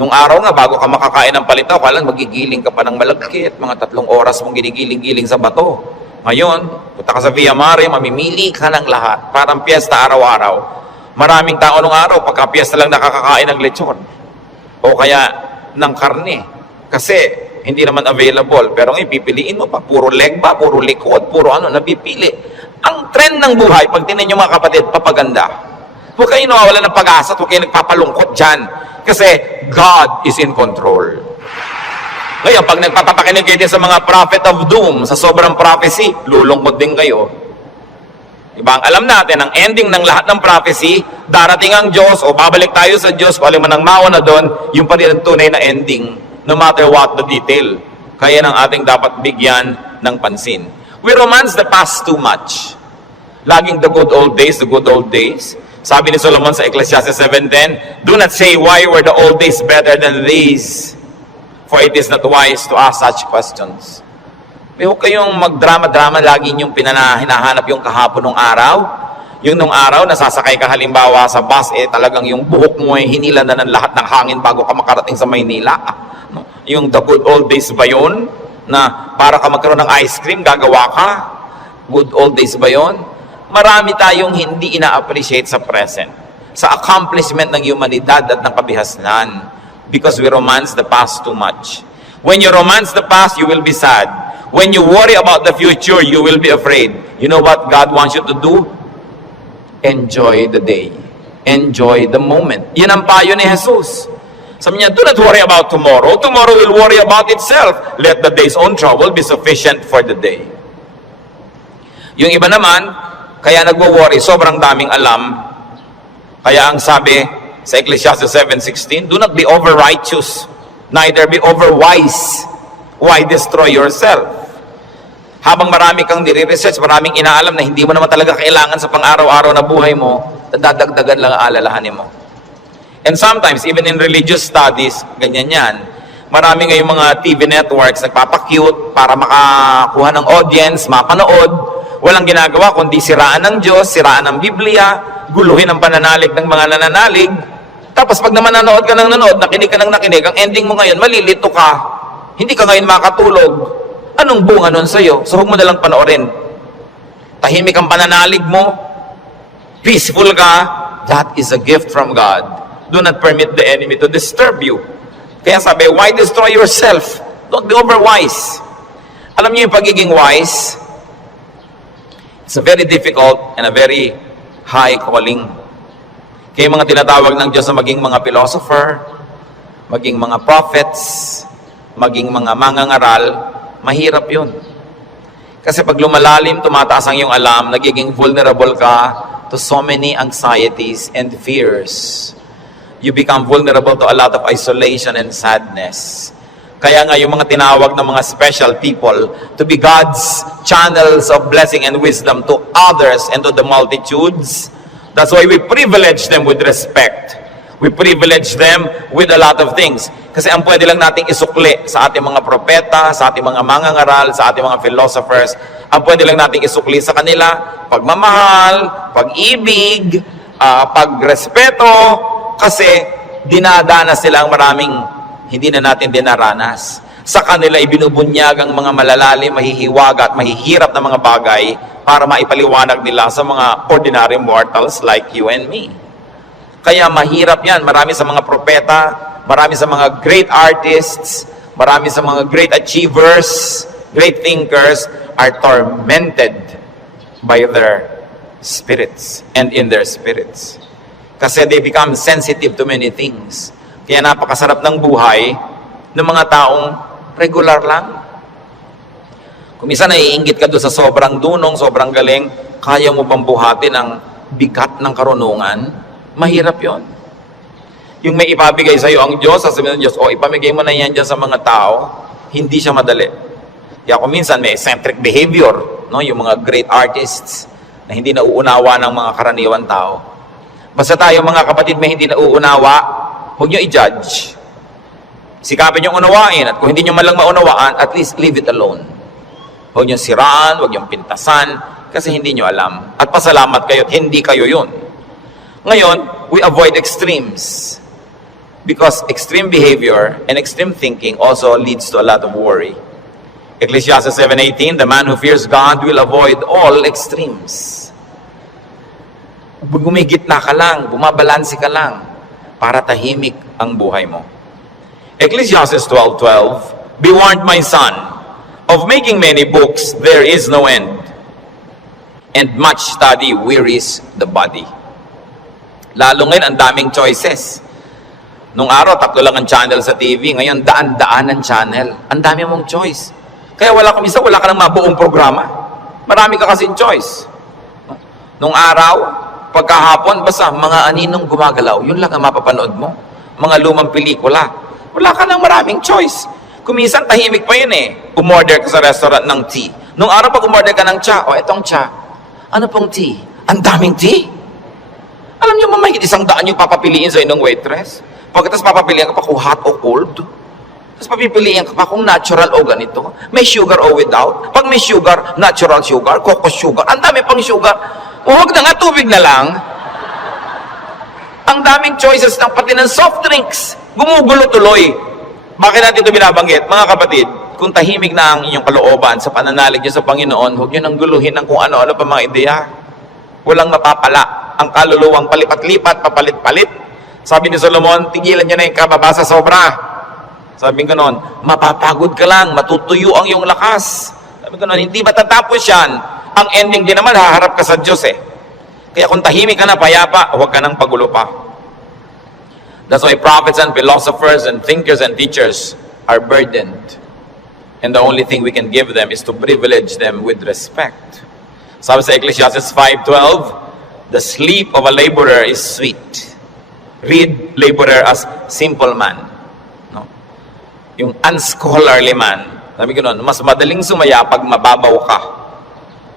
nung araw nga, bago ka makakain ng palitaw, kailan magigiling ka pa ng malagkit, mga 3 oras mong ginigiling-giling sa bato. Ngayon, punta ka sa Via Mare, mamimili ka ng lahat. Parang piyesta araw-araw. Maraming tao nung araw, pagka piyesta lang nakakakain ng lechon. O kaya ng karne. Kasi hindi naman available. Pero ngayon, pipiliin mo pa. Puro leg ba, puro likod, puro napipili. Ang trend ng buhay, pag tinan nyo mga kapatid, papaganda. Huwag kayo nawawala ng pag-asa at huwag kayo nagpapalungkot dyan. Kasi God is in control. Ngayon, pag nagpapapakinig kayo din sa mga prophet of doom, sa sobrang prophecy, lulungkot din kayo. Diba? Ang alam natin, ang ending ng lahat ng prophecy, darating ang Diyos, o babalik tayo sa Diyos, kung alin man ang mawa na doon, yung pa rin ang tunay na ending, no matter what the detail. Kaya nang ating dapat bigyan ng pansin. We romance the past too much. Laging the good old days, the good old days. Sabi ni Solomon sa Ecclesiastes 7:10, do not say, why were the old days better than these? For it is not wise to ask such questions. Huwag kayong magdrama-drama, lagi niyong hinahanap yung kahapon ng araw. Yung nung araw, nasasakay ka halimbawa sa bus, talagang yung buhok mo hinila na ng lahat ng hangin bago ka makarating sa Maynila. Yung the good old days ba yun? Na para ka magkaroon ng ice cream, gagawa ka? Good old days ba yun? Marami tayong hindi ina-appreciate sa present. Sa accomplishment ng humanidad at ng kabihasnan. Because we romance the past too much. When you romance the past, you will be sad. When you worry about the future, you will be afraid. You know what God wants you to do? Enjoy the day. Enjoy the moment. Yan ang payo ni Jesus. Sabi niya, do not worry about tomorrow. Tomorrow will worry about itself. Let the day's own trouble be sufficient for the day. Yung iba naman, kaya nagwo-worry, sobrang daming alam. Kaya ang sabi sa Ecclesiastes 7:16, do not be over-righteous, neither be over-wise. Why destroy yourself? Habang marami kang nire-research, maraming inaalam na hindi mo naman talaga kailangan sa pang-araw-araw na buhay mo, dadagdagan lang ang alalahanin mo. And sometimes, even in religious studies, ganyan yan, marami ngayong mga TV networks nagpapakute para makakuha ng audience, mapanood, walang ginagawa kundi siraan ng Diyos, siraan ng Biblia, guluhin ang pananalig ng mga nananalig. Tapos pag naman nanood ka ng nanood, nakinig ka ng nakinig, ang ending mo ngayon, malilito ka. Hindi ka ngayon makatulog. Anong bunga nun sa'yo? So huwag mo nalang panoorin. Tahimik ang pananalig mo. Peaceful ka. That is a gift from God. Do not permit the enemy to disturb you. Kaya sabi, why destroy yourself? Don't be overwise. Alam niyo yung pagiging wise, it's a very difficult and a very high calling. Kaya mga tinatawag ng Diyos na maging mga philosopher, maging mga prophets, maging mga mangangaral, mahirap yun. Kasi pag lumalalim, tumataas ang iyong alam, nagiging vulnerable ka to so many anxieties and fears. You become vulnerable to a lot of isolation and sadness. Kaya nga yung mga tinawag ng mga special people to be God's channels of blessing and wisdom to others and to the multitudes. That's why we privilege them with respect. We privilege them with a lot of things. Kasi ang pwede lang nating isukli sa ating mga propeta, sa ating mga mangangaral, sa ating mga philosophers, ang pwede lang nating isukli sa kanila, pagmamahal, pag-ibig, pagrespeto, Kasi dinadanas nila ang maraming hindi na natin dinaranas. Sa kanila ibinubunyag ang mga malalalim, mahihiwaga at mahihirap na mga bagay para maipaliwanag nila sa mga ordinary mortals like you and me. Kaya mahirap yan. Marami sa mga propeta, marami sa mga great artists, marami sa mga great achievers, great thinkers are tormented by their spirits and in their spirits. Kasi they become sensitive to many things. Kaya napakasarap ng buhay ng mga taong regular lang. Kung minsan naiinggit ka doon sa sobrang dunong, sobrang galing, kaya mo bang buhatin ang bigat ng karunungan? Mahirap yon. Yung may ipabigay sa iyo ang Diyos, sasabihin ng Diyos, ipamigay mo na yan dyan sa mga tao, hindi siya madali. Kaya kung minsan may eccentric behavior, no? Yung mga great artists na hindi nauunawa ng mga karaniwan tao. Basta tayo mga kapatid may hindi nauunawa, huwag nyo i-judge. Sikapin nyo unawain, at kung hindi nyo malang maunawaan, at least leave it alone. Huwag nyo siraan, huwag nyo pintasan, kasi hindi nyo alam. At pasalamat kayo, hindi kayo yun. Ngayon, we avoid extremes. Because extreme behavior and extreme thinking also leads to a lot of worry. Ecclesiastes 7:18, the man who fears God will avoid all extremes. Gumigitna ka lang, bumabalansi ka lang, para tahimik ang buhay mo. Ecclesiastes 12:12, be warned, my son, of making many books there is no end, and much study wearies the body. Lalo ngayon, ang daming choices. Nung araw, 3 lang ang channel sa TV. Ngayon, daan-daan ang channel. Ang dami mong choice. Kaya wala ka nang mabuong programa. Marami ka kasing choice. Nung araw, pagkahapon, basta mga aninong gumagalaw, yun lang ang mapapanood mo. Mga lumang pelikula. Wala ka nang maraming choice. Kuminsan, tahimik pa yun eh. Umorder ka sa restaurant ng tea. Nung araw, pag umorder ka ng cha, etong cha. Ano pong tea? Ang daming tea. Alam niyo, mamahigit 100 yung papapiliin sa inong waitress. Pagkatapos papapiliin ka pa kung hot o cold. Tapos papipiliin ka pa kung natural o ganito. May sugar o without. Pag may sugar, natural sugar, coco sugar. Ang dami pang sugar. Huwag na nga, tubig na lang. Ang daming choices ng pati ng soft drinks. Gumugulo tuloy. Bakit natin ito binabanggit? Mga kapatid, kung tahimik na ang inyong kalooban sa pananalig niyo sa Panginoon, huwag niyo nang guluhin ng kung ano-ano pa mga ideya. Walang mapapala. Ang kaluluwang palipat-lipat, papalit-palit. Sabi ni Solomon, tigilan niyo na yung kababasa sobra. Sabi ko noon, mapapagod ka lang, matutuyo ang iyong lakas. Sabi ko noon, hindi matatapos yan. Ang ending din naman, haharap ka sa Diyos eh. Kaya kung tahimik ka na, payapa, huwag ka nang pagulo pa. That's why prophets and philosophers and thinkers and teachers are burdened. And the only thing we can give them is to privilege them with respect. Sabi sa Ecclesiastes 5:12, the sleep of a laborer is sweet. Read laborer as simple man. No? Yung unscholarly man, sabi ko noon, mas madaling sumaya pag mababaw ka.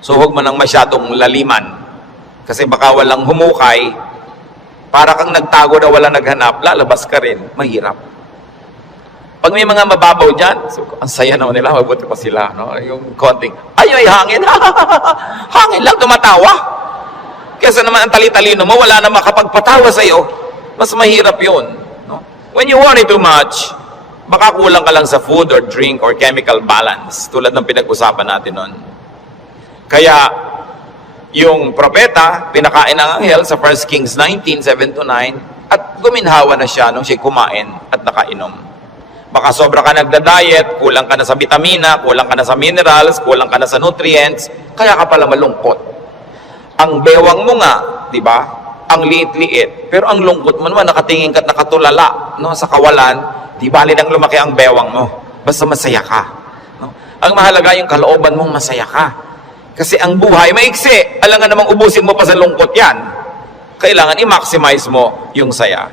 So huwag mo nang masyadong laliman. Kasi baka walang humukay, para kang nagtago na walang naghanap, lalabas ka rin, mahirap. Pag may mga mababaw dyan, so, ang saya naman nila, mabuti pa sila. No? Yung konting, ay hangin, hangin lang, tumatawa. Kesa naman ang tali-talino mo, wala na makapagpatawa sa iyo, mas mahirap yun. No? When you worry too much, baka kulang ka lang sa food or drink or chemical balance, tulad ng pinag-usapan natin nun. Kaya, yung propeta, pinakain ng anghel sa 1 Kings 19:7-9, at guminhawa na siya nung siya kumain at nakainom. Baka sobra ka nagda-diet, kulang ka na sa vitamina, kulang ka na sa minerals, kulang ka na sa nutrients, kaya ka pala malungkot. Ang bewang mo nga, di ba? Ang liit-liit. Pero ang lungkot mo naman, nakatingin ka at nakatulala, no? Sa kawalan, di bali nang lumaki ang bewang mo. Basta masaya ka. No? Ang mahalaga yung kalooban mong masaya ka. Kasi ang buhay maiksi. Alam nga namang ubusin mo pa sa lungkot yan. Kailangan i-maximize mo yung saya.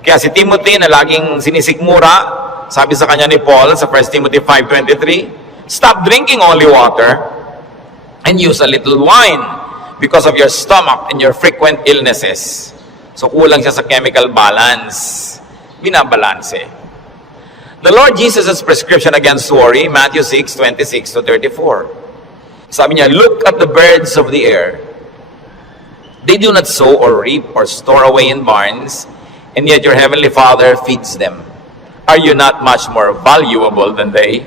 Kaya si Timothy na laging sinisikmura, sabi sa kanya ni Paul sa 1 Timothy 5:23, stop drinking only water and use a little wine because of your stomach and your frequent illnesses. So kulang siya sa chemical balance. Binabalanse. The Lord Jesus' prescription against worry, Matthew 6:26-34. Sabi niya, look at the birds of the air. They do not sow or reap or store away in barns, and yet your heavenly Father feeds them. Are you not much more valuable than they?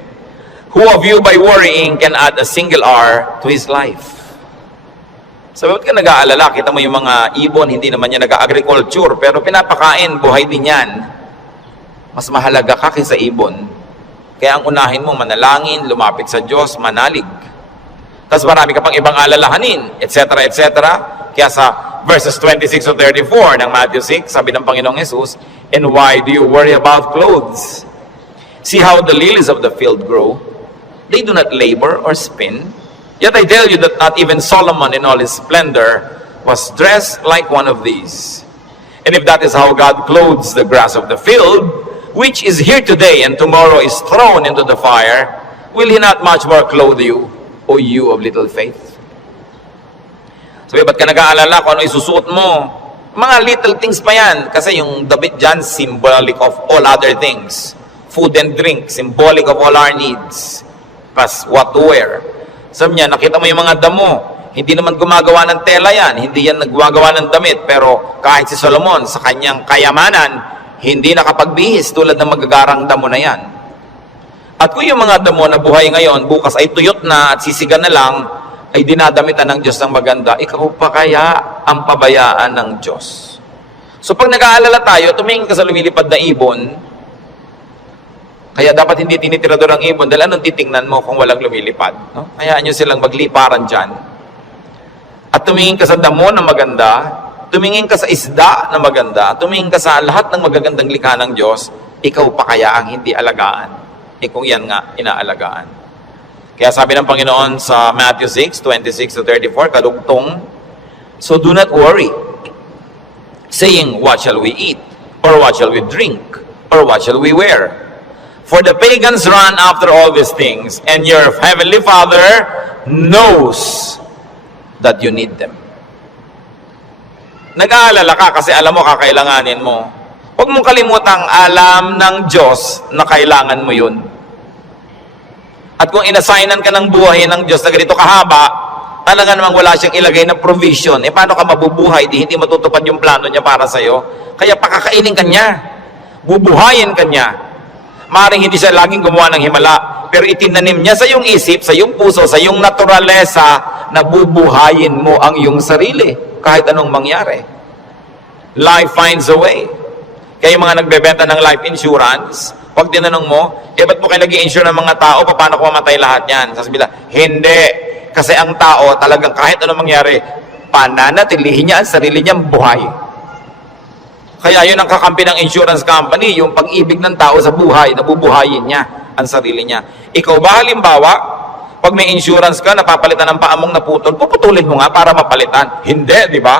Who of you by worrying can add a single hour to his life? So, ba't ka nag-aalala? Kita mo yung mga ibon, hindi naman yan nag-agriculture, pero pinapakain, buhay din yan. Mas mahalaga ka kaysa ibon. Kaya ang unahin mo, manalangin, lumapit sa Diyos, manalig. Tapos marami ka pang ibang alalahanin, etc., etc. Kaya sa verses 26 to 34 ng Matthew 6, sabi ng Panginoong Jesus, and why do you worry about clothes? See how the lilies of the field grow. They do not labor or spin. Yet I tell you that not even Solomon in all his splendor was dressed like one of these. And if that is how God clothes the grass of the field, which is here today and tomorrow is thrown into the fire, will He not much more clothe you, O you of little faith? Sabi, ba't ka nag-aalala kung ano isusuot mo? Mga little things pa yan. Kasi yung damit dyan, symbolic of all other things. Food and drink, symbolic of all our needs. Plus, what to wear. Sabi niya, nakita mo yung mga damo, hindi naman gumagawa ng tela yan, hindi yan naggagawa ng damit, pero kahit si Solomon, sa kanyang kayamanan, hindi nakapagbihis tulad ng magagarang damo na yan. At kung yung mga damo na buhay ngayon, bukas ay tuyot na at sisiga na lang, ay dinadamitan ng Diyos ng maganda, ikaw pa kaya ang pabayaan ng Diyos? So pag nag-aalala tayo, tumingin ka sa lumilipad na ibon, kaya dapat hindi tinitirador ang ibon dahil anong titingnan mo kung walang lumilipad? No? Hayaan nyo silang magliparan dyan. At tumingin ka sa damo na maganda, tumingin ka sa isda na maganda, tumingin ka sa lahat ng magagandang likha ng Diyos, ikaw pa kaya ang hindi alagaan? Kung yan nga, inaalagaan. Kaya sabi ng Panginoon sa Matthew 6, 26 to 34, kadugtong, so do not worry, saying, what shall we eat? Or what shall we drink? Or what shall we wear? For the pagans run after all these things, and your heavenly Father knows that you need them. Nag-aalala ka kasi alam mo kakailanganin mo. Huwag mong kalimutang alam ng Diyos na kailangan mo yun. At kung inassignan ka ng buhay ng Diyos na ganito kahaba, talaga namang wala siyang ilagay na provision. Paano ka mabubuhay? Hindi matutupad yung plano niya para sa'yo. Kaya pakakainin ka niya. Bubuhayin ka niya. Maring hindi siya laging gumawa ng himala, pero itinanim niya sa iyong isip, sa iyong puso, sa iyong naturalesa, na bubuhayin mo ang iyong sarili, kahit anong mangyari. Life finds a way. Kaya yung mga nagbebenta ng life insurance, pag tinanong mo, ba't mo kayo nag-i-insure ng mga tao, paano kung mamatay lahat yan? Sasabihin nila, hindi. Kasi ang tao, talagang kahit anong mangyari, pananatilihin niya ang sarili niyang buhay. Kaya yun ang kakampi ng insurance company, yung pag-ibig ng tao sa buhay, nabubuhayin niya ang sarili niya. Ikaw ba halimbawa, pag may insurance ka, napapalitan ng paamong naputol, puputulin mo nga para mapalitan. Hindi, di ba?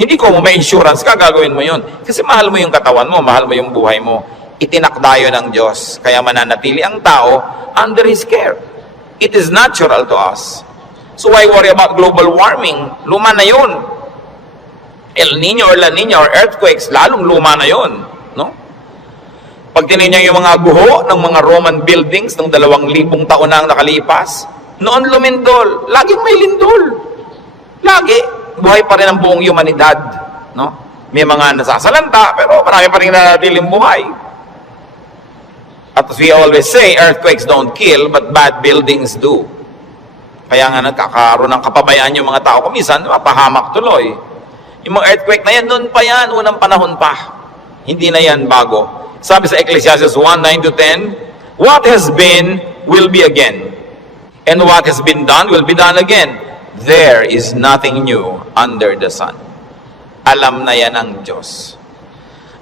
Hindi ko mo may insurance ka, gagawin mo yun. Kasi mahal mo yung katawan mo, mahal mo yung buhay mo. Itinakda yun ng Diyos. Kaya mananatili ang tao under His care. It is natural to us. So why worry about global warming? Luma na yun. El Nino or La Nina or earthquakes, lalong luma na yon, no? Pag tinignan yung mga guho ng mga Roman buildings ng 2,000 taon na ang nakalipas, noon lumindol, laging may lindol. Lagi, buhay pa rin ang buong humanidad, no? May mga nasasalanta, pero marami pa rin nanatiling buhay. At as we always say, earthquakes don't kill, but bad buildings do. Kaya nga nagkakaroon ng kapabayaan yung mga tao, kumisan, mapahamak tuloy. Yung mga earthquake na yan, noon pa yan, unang panahon pa. Hindi na yan bago. Sabi sa Ecclesiastes 1:9-10, what has been, will be again. And what has been done, will be done again. There is nothing new under the sun. Alam na yan ang Diyos.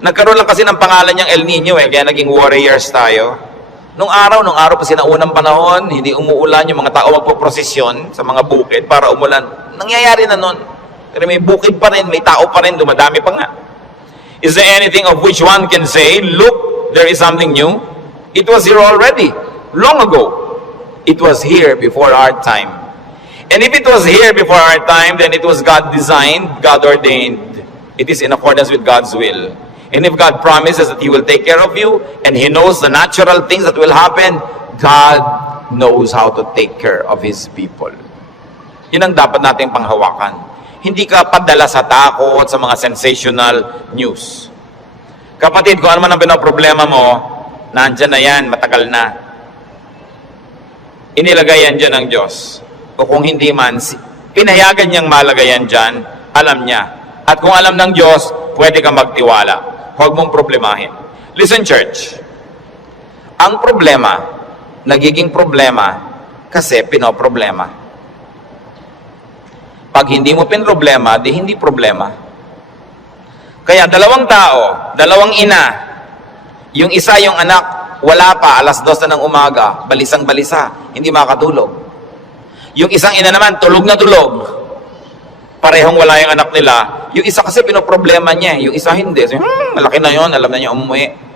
Nagkaroon lang kasi ng pangalan niyang El Nino, kaya naging warriors tayo. Nung araw pa sinaunang panahon, hindi umuulan, yung mga tao magpo-prosesyon sa mga bukid para umulan. Nangyayari na nun. Pero may bukid pa rin, may tao pa rin, dumadami pa nga. Is there anything of which one can say, look, there is something new? It was here already, long ago. It was here before our time. And if it was here before our time, then it was God designed, God ordained. It is in accordance with God's will. And if God promises that He will take care of you, and He knows the natural things that will happen, God knows how to take care of His people. Yun ang dapat nating panghawakan. Hindi ka padala sa takot, sa mga sensational news. Kapatid, kung ano man ang pinoproblema mo, nandyan na yan, matagal na. Inilagay yan dyan ng Diyos. O kung hindi man, pinayagan niyang malagay yan dyan, alam niya. At kung alam ng Diyos, pwede kang magtiwala. Huwag mong problemahin. Listen, church. Ang problema, nagiging problema kasi pinoproblema. Pag hindi mo pinroblema, di hindi problema. Kaya dalawang tao, dalawang ina, yung isa yung anak, wala pa, alas 2 na ng umaga, balisang-balisa, hindi makatulog. Yung isang ina naman, tulog na tulog. Parehong wala yung anak nila. Yung isa kasi pinoproblema niya, yung isa hindi. So, malaki na yon, alam na niya umuwi.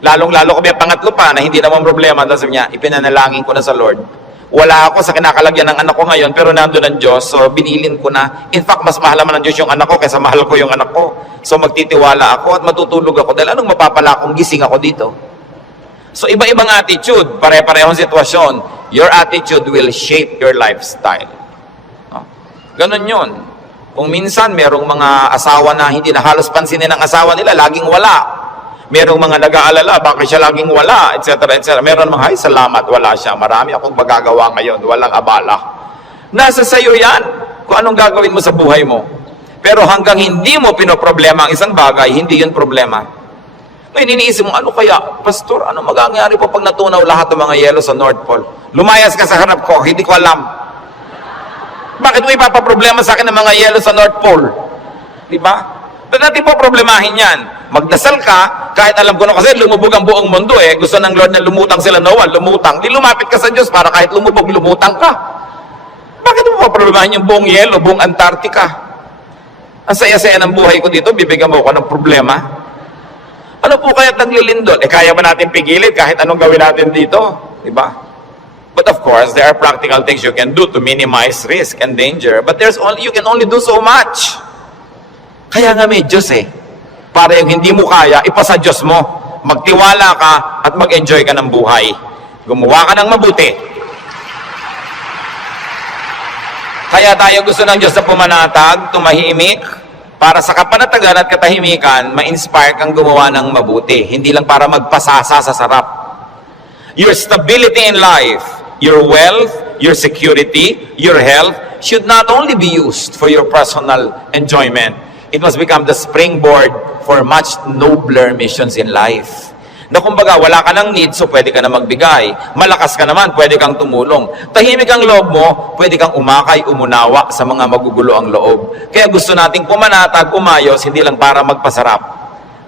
Lalong-lalo ko may pangatlo pa na hindi naman problema. Tapos sabi niya, ipinanalangin ko na sa Lord. Wala ako sa kinakalagyan ng anak ko ngayon, pero nandun ang Diyos, so binilin ko na. In fact, mas mahal naman ng Diyos yung anak ko kaysa mahal ko yung anak ko. So magtitiwala ako at matutulog ako dahil anong mapapala kung gising ako dito? So iba-ibang attitude, pare-parehong sitwasyon. Your attitude will shape your lifestyle. No? Ganon yun. Kung minsan merong mga asawa na hindi na halos pansinin ng asawa nila, laging wala. Merong mga nag-aalala, bakit siya laging wala, etc. etc. Meron mga, ay salamat, wala siya. Marami akong magagawa ngayon, walang abala. Nasa sayo yan, kung anong gagawin mo sa buhay mo. Pero hanggang hindi mo pinoproblema ang isang bagay, hindi yun problema. Ngayon, iniisip mo, ano kaya, Pastor, ano magagawa po pag natunaw lahat ng mga yelo sa North Pole? Lumayas ka sa harap ko, hindi ko alam. Bakit mo ipapaproblema sa akin ng mga yelo sa North Pole? Diba? Doon natin po problemahin yan. Magdasal ka, kahit alam ko na kasi lumubog ang buong mundo eh. Gusto ng Lord na lumutang sila, Noah, lumutang. Di lumapit ka sa Diyos para kahit lumubog, lumutang ka. Bakit mo pa problemahin yung buong yelo, buong Antarctica? Ang saya-saya ng buhay ko dito, bibigyan mo ko ng problema. Ano po kaya't naglilindol? Eh kaya ba natin pigilin kahit anong gawin natin dito? Diba? But of course, there are practical things you can do to minimize risk and danger. But you can only do so much. Kaya nga may Diyos eh. Para yung hindi mo kaya, ipasa Diyos mo. Magtiwala ka at mag-enjoy ka ng buhay. Gumawa ka ng mabuti. Kaya tayo gusto ng Diyos na pumanatag, tumahimik, para sa kapanatagan at katahimikan, ma-inspire kang gumawa ng mabuti. Hindi lang para magpasasa sa sarap. Your stability in life, your wealth, your security, your health, should not only be used for your personal enjoyment. It must become the springboard for much nobler missions in life. Na kumbaga, wala ka ng need, so pwede ka na magbigay. Malakas ka naman, pwede kang tumulong. Tahimik ang loob mo, pwede kang umakay, umunawa sa mga magugulo ang loob. Kaya gusto nating pumanatag, umayos, hindi lang para magpasarap.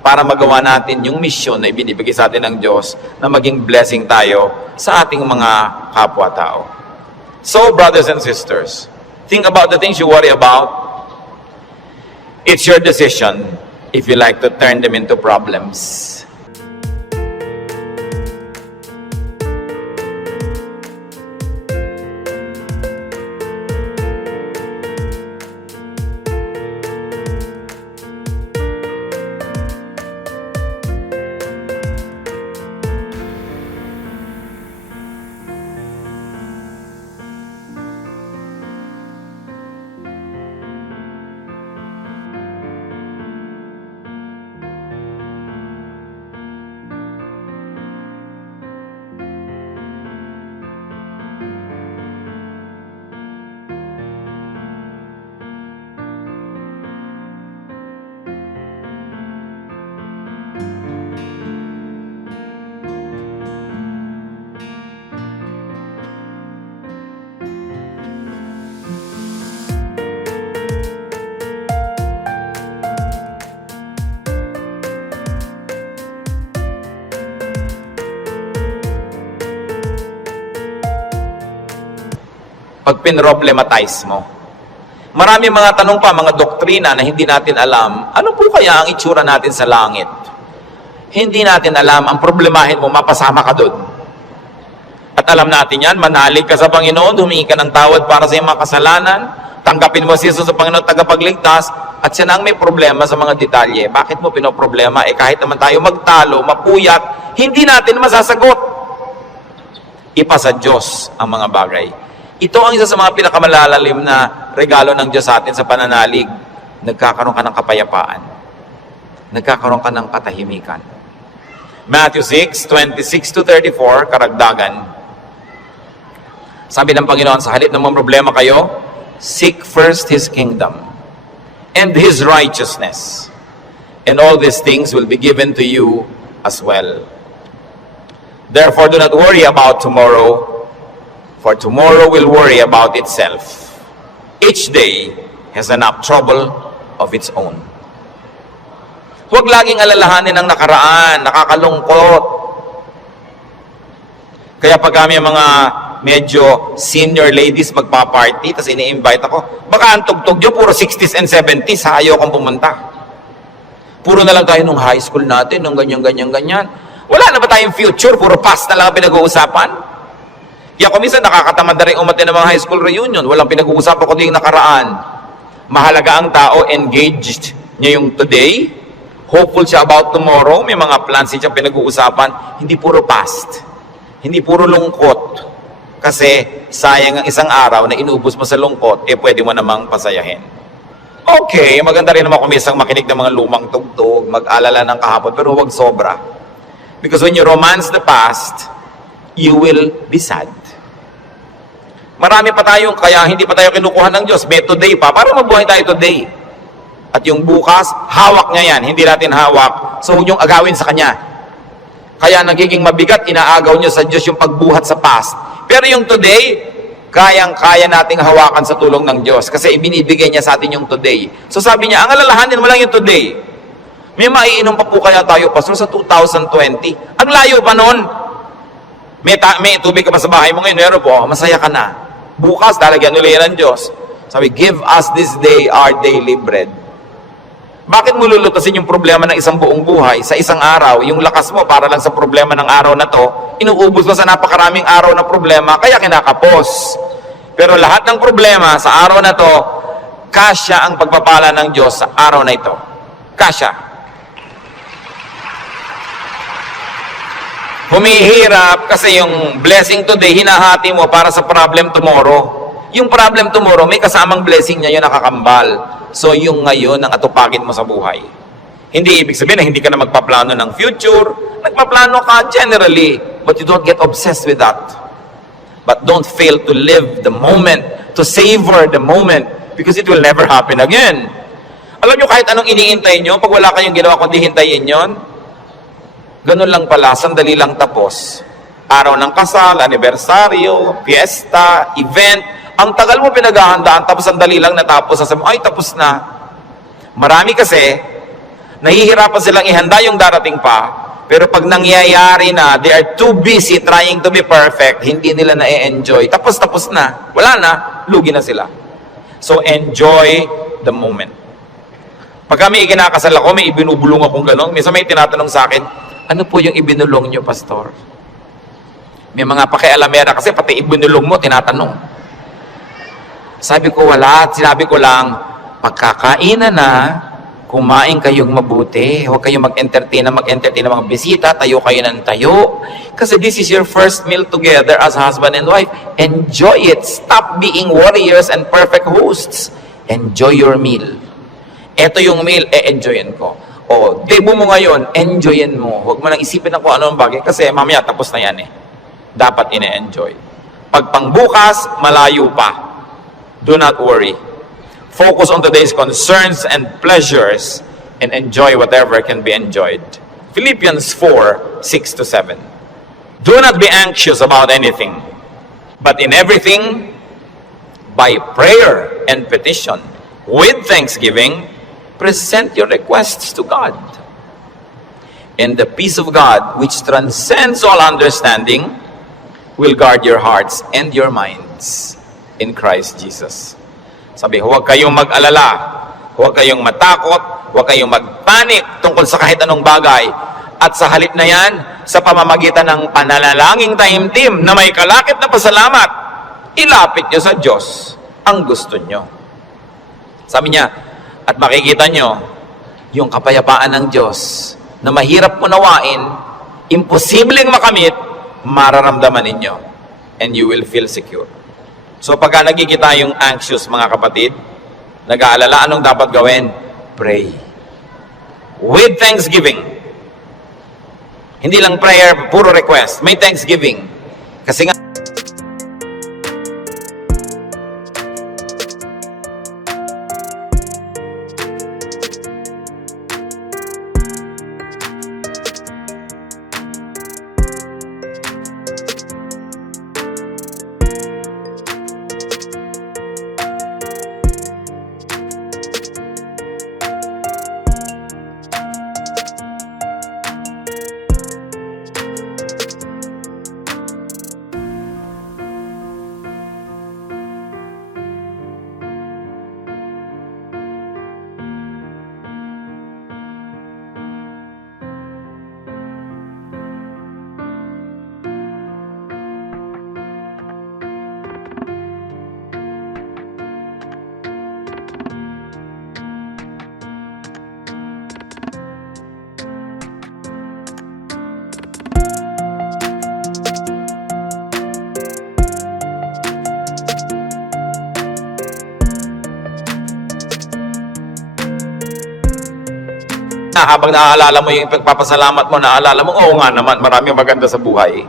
Para magawa natin yung mission na ibinibigay sa atin ng Diyos na maging blessing tayo sa ating mga kapwa-tao. So, brothers and sisters, think about the things you worry about. It's your decision if you like to turn them into problems. Pag pinroblematize mo. Marami mga tanong pa, mga doktrina na hindi natin alam. Ano po kaya ang itsura natin sa langit? Hindi natin alam. Ang problemahin mo, mapasama ka doon. At alam natin yan, manalig ka sa Panginoon, humingi ka ng tawad para sa iyong mga kasalanan, tanggapin mo si Jesus sa Panginoon tagapagligtas, at siya na ang may problema sa mga detalye. Bakit mo pinoproblema? Eh kahit naman tayo magtalo, mapuyat, hindi natin masasagot. Ipa sa Diyos ang mga bagay. Ito ang isa sa mga pinakamalalalim na regalo ng Diyos sa atin sa pananalig. Nagkakaroon ka ng kapayapaan. nagkakaroon ka ng katahimikan. Matthew 6:26-34, karagdagan. Sabi ng Panginoon, sa halip ng mga problema kayo, seek first His kingdom and His righteousness, and all these things will be given to you as well. Therefore, do not worry about tomorrow, for tomorrow will worry about itself. Each day has enough trouble of its own. Huwag laging alalahanin ang nakaraan, nakakalungkot. Kaya pag kami mga medyo senior ladies magpa-party, tapos ini-invite ako, baka ang tugtog nyo, puro 60s and 70s, ayaw kong pumunta. Puro na lang tayo nung high school natin, nung ganyan. Wala na ba tayong future? Puro past na lang pinag-uusapan? Kaya kung minsan nakakatamad na rin umatin ng mga high school reunion, walang pinag-uusapan kundi yung nakaraan. Mahalaga ang tao, engaged niya yung today, hopeful siya about tomorrow, may mga plans siya pinag-uusapan, hindi puro past, hindi puro lungkot. Kasi sayang ang isang araw na inubos mo sa lungkot, pwede mo namang pasayahin. Okay, maganda rin naman kung minsan makinig ng mga lumang tugtog, mag-alala ng kahapon, pero huwag sobra. Because when you romance the past, you will be sad. Marami pa tayong, kaya hindi pa tayo kinukuha ng Diyos, may today pa, para mabuhay tayo today. At yung bukas, hawak niya yan, hindi natin hawak, so huwag niyong agawin sa Kanya. Kaya nagiging mabigat, inaagaw niyo sa Diyos yung pagbuhat sa past. Pero yung today, kayang-kaya nating hawakan sa tulong ng Diyos kasi ibinibigay niya sa atin yung today. So sabi niya, ang alalahanin mo lang yung today. May maiinom pa po kaya tayo, Pastor, sa 2020. Ang layo pa nun. May tubig ka pa sa bahay mo ngayon, meron po, masaya ka na. Bukas, talagyan ulit ng Diyos. Sabi, give us this day our daily bread. Bakit mo lulutasin yung problema ng isang buong buhay sa isang araw? Yung lakas mo para lang sa problema ng araw na to, inuubos mo sa napakaraming araw na problema, kaya kinakapos. Pero lahat ng problema sa araw na to, kasya ang pagpapala ng Diyos sa araw na ito. Kasya. Humihirap kasi yung blessing today, hinahati mo para sa problem tomorrow. Yung problem tomorrow, may kasamang blessing niya, yun nakakambal. So, yung ngayon ang atupagin mo sa buhay. Hindi ibig sabihin na hindi ka na magpaplano ng future. Nagpaplano ka generally, but you don't get obsessed with that. But don't fail to live the moment, to savor the moment, because it will never happen again. Alam nyo, kahit anong iniintay nyo, pag wala kayong ginawa kundi hintayin yon, ganun lang pala, sandali lang tapos. Araw ng kasal, anibersaryo, fiesta, event, ang tagal mo pinaghahandaan, tapos sandali lang natapos, sasabi, ay tapos na. Marami kasi, nahihirapan silang ihanda yung darating pa, pero pag nangyayari na, they are too busy trying to be perfect, hindi nila na-enjoy. Tapos na. Wala na, lugi na sila. So, enjoy the moment. Pag kami ikinakasal ako, may ibinubulong akong gano'n. Minsan may tinatanong sa akin, ano po yung ibinulong nyo, Pastor? May mga pakialamera kasi pati ibinulong mo, tinatanong. Sabi ko, wala. Sinabi ko lang, pagkakainan na, kumain kayong mabuti. Huwag kayong mag-entertain ng mga bisita. Tayo kayo ng tayo. Kasi this is your first meal together as husband and wife. Enjoy it. Stop being warriors and perfect hosts. Enjoy your meal. Ito yung meal, enjoyin ko. O, debo mo ngayon, enjoyin mo. Huwag mo nang isipin na kung ano ang bagay. Kasi mamaya tapos na yan eh. Dapat ine-enjoy. Pag pangbukas, malayo pa. Do not worry. Focus on today's concerns and pleasures and enjoy whatever can be enjoyed. Philippians 4:6-7. Do not be anxious about anything, but in everything, by prayer and petition, with thanksgiving, present your requests to God. And the peace of God, which transcends all understanding, will guard your hearts and your minds in Christ Jesus. Sabi, huwag kayong mag-alala, huwag kayong matakot, huwag kayong mag-panic tungkol sa kahit anong bagay. At sa halip na yan, sa pamamagitan ng pananalangin taimtim na may kalakip na pasalamat, ilapit nyo sa Diyos ang gusto nyo. Sabi niya, at makikita nyo yung kapayapaan ng Diyos na mahirap unawain, imposibleng makamit, mararamdaman ninyo, and you will feel secure. So pagka nagkikita yung anxious mga kapatid, nag-aalala, anong dapat gawin? Pray. with thanksgiving. Hindi lang prayer, puro request. May thanksgiving. Kasi nga, habang naaalala mo yung pagpapasalamat mo, naaalala mo, oo nga naman, maraming maganda sa buhay.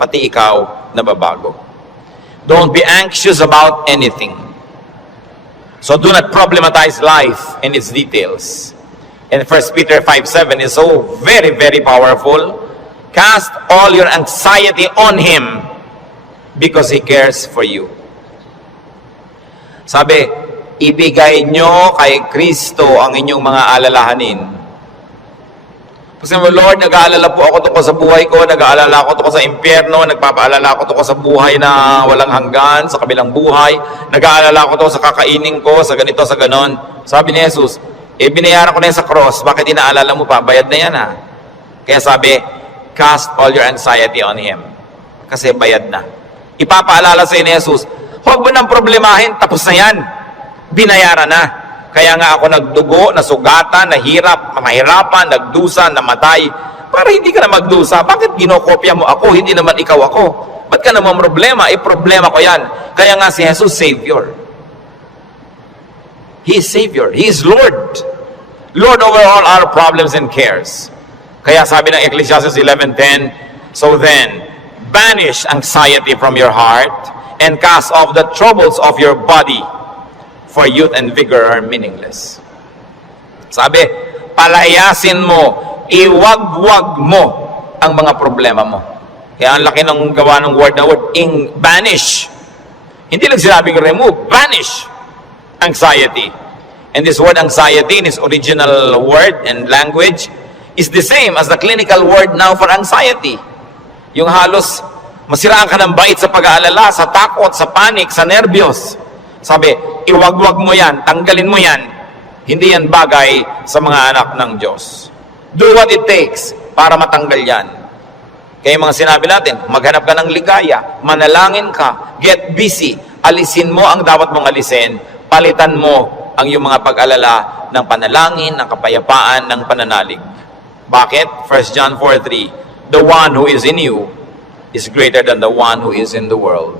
Pati ikaw, nababago. Don't be anxious about anything. So do not problematize life and its details. And 1 Peter 5:7 is so very, very powerful. Cast all your anxiety on Him because He cares for you. Sabi, ibigay nyo kay Kristo ang inyong mga alalahanin. Kasi Lord, nag-aalala po ako tungkol sa buhay ko, nag-aalala ako tungkol sa impyerno, nagpapaalala ako tungkol sa buhay na walang hanggan, sa kabilang buhay, nag-aalala ako tungkol sa kakainin ko, sa ganito, sa ganon. Sabi ni Jesus, binayaran ko na yan sa cross, bakit inaalala mo pa? Bayad na yan ha. Kaya sabi, cast all your anxiety on Him. Kasi bayad na. Ipapaalala sa ni Jesus, huwag mo nang problemahin, tapos na yan. Binayaran na. Kaya nga ako nagdugo, nasugatan, nahirap, mahirapan, nagdusa, namatay. Para hindi ka na magdusa. Bakit ginokopya mo ako? Hindi naman ikaw ako. Ba't ka naman problema? Problema ko yan. Kaya nga si Jesus, Savior. He is Savior. He is Lord. Lord over all our problems and cares. Kaya sabi ng Ecclesiastes 11:10, so then, banish anxiety from your heart and cast off the troubles of your body, for youth and vigor are meaningless. Sabi, palayasin mo, iwag-wag mo ang mga problema mo. Kaya ang laki ng gawa ng word na word, banish. Hindi lang sinabing remove, banish anxiety. And this word anxiety in its original word and language is the same as the clinical word now for anxiety. Yung halos masiraan ka ng bait sa pag-aalala, sa takot, sa panic, sa nervyos. Sabi, iwag-wag mo yan, tanggalin mo yan. Hindi yan bagay sa mga anak ng Diyos. Do what it takes para matanggal yan. Kaya mga sinabi natin, maghanap ka ng ligaya, manalangin ka, get busy, alisin mo ang dapat mong alisin, palitan mo ang iyong mga pag-alala ng panalangin, ng kapayapaan, ng pananalig. Bakit? 1 John 4:3, the one who is in you is greater than the one who is in the world.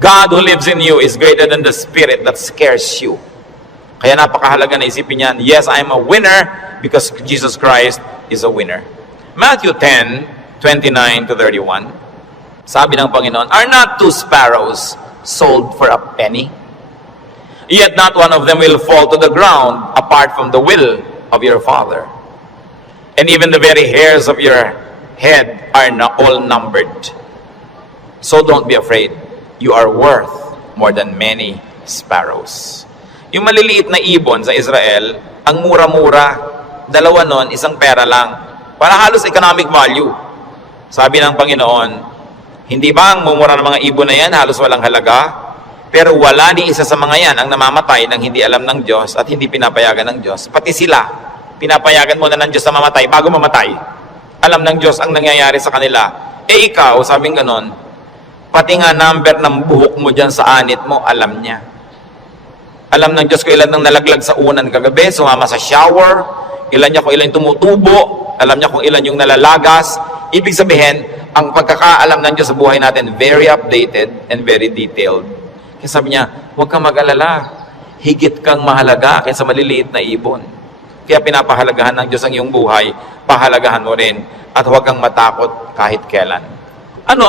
God who lives in you is greater than the spirit that scares you. Kaya napakahalaga na isipin yan, yes, I am a winner because Jesus Christ is a winner. Matthew 10:29-31, sabi ng Panginoon, are not 2 sparrows sold for a penny? Yet not one of them will fall to the ground apart from the will of your Father. And even the very hairs of your head are all numbered. So don't be afraid. You are worth more than many sparrows. Yung maliliit na ibon sa Israel, ang mura-mura, dalawa nun, isang pera lang. Para halos economic value. Sabi ng Panginoon, hindi ba ang mumura ng mga ibon na yan, halos walang halaga? Pero wala ni isa sa mga yan ang namamatay nang hindi alam ng Diyos at hindi pinapayagan ng Diyos. Pati sila, pinapayagan muna ng Diyos na mamatay bago mamatay. Alam ng Diyos ang nangyayari sa kanila. Ikaw, sabing ganon, pati nga number ng buhok mo dyan sa anit mo, alam niya. Alam ng Diyos kung ilan nang nalaglag sa unan kagabi, sumama sa shower, ilan niya kung ilan yung tumutubo, alam niya kung ilan yung nalalagas. Ibig sabihin, ang pagkakaalam ng Diyos sa buhay natin, very updated and very detailed. Kaya sabi niya, huwag kang mag-alala. Higit kang mahalaga kaysa maliliit na ibon. kaya pinapahalagahan ng Diyos ang iyong buhay, pahalagahan mo rin at huwag kang matakot kahit kailan. Ano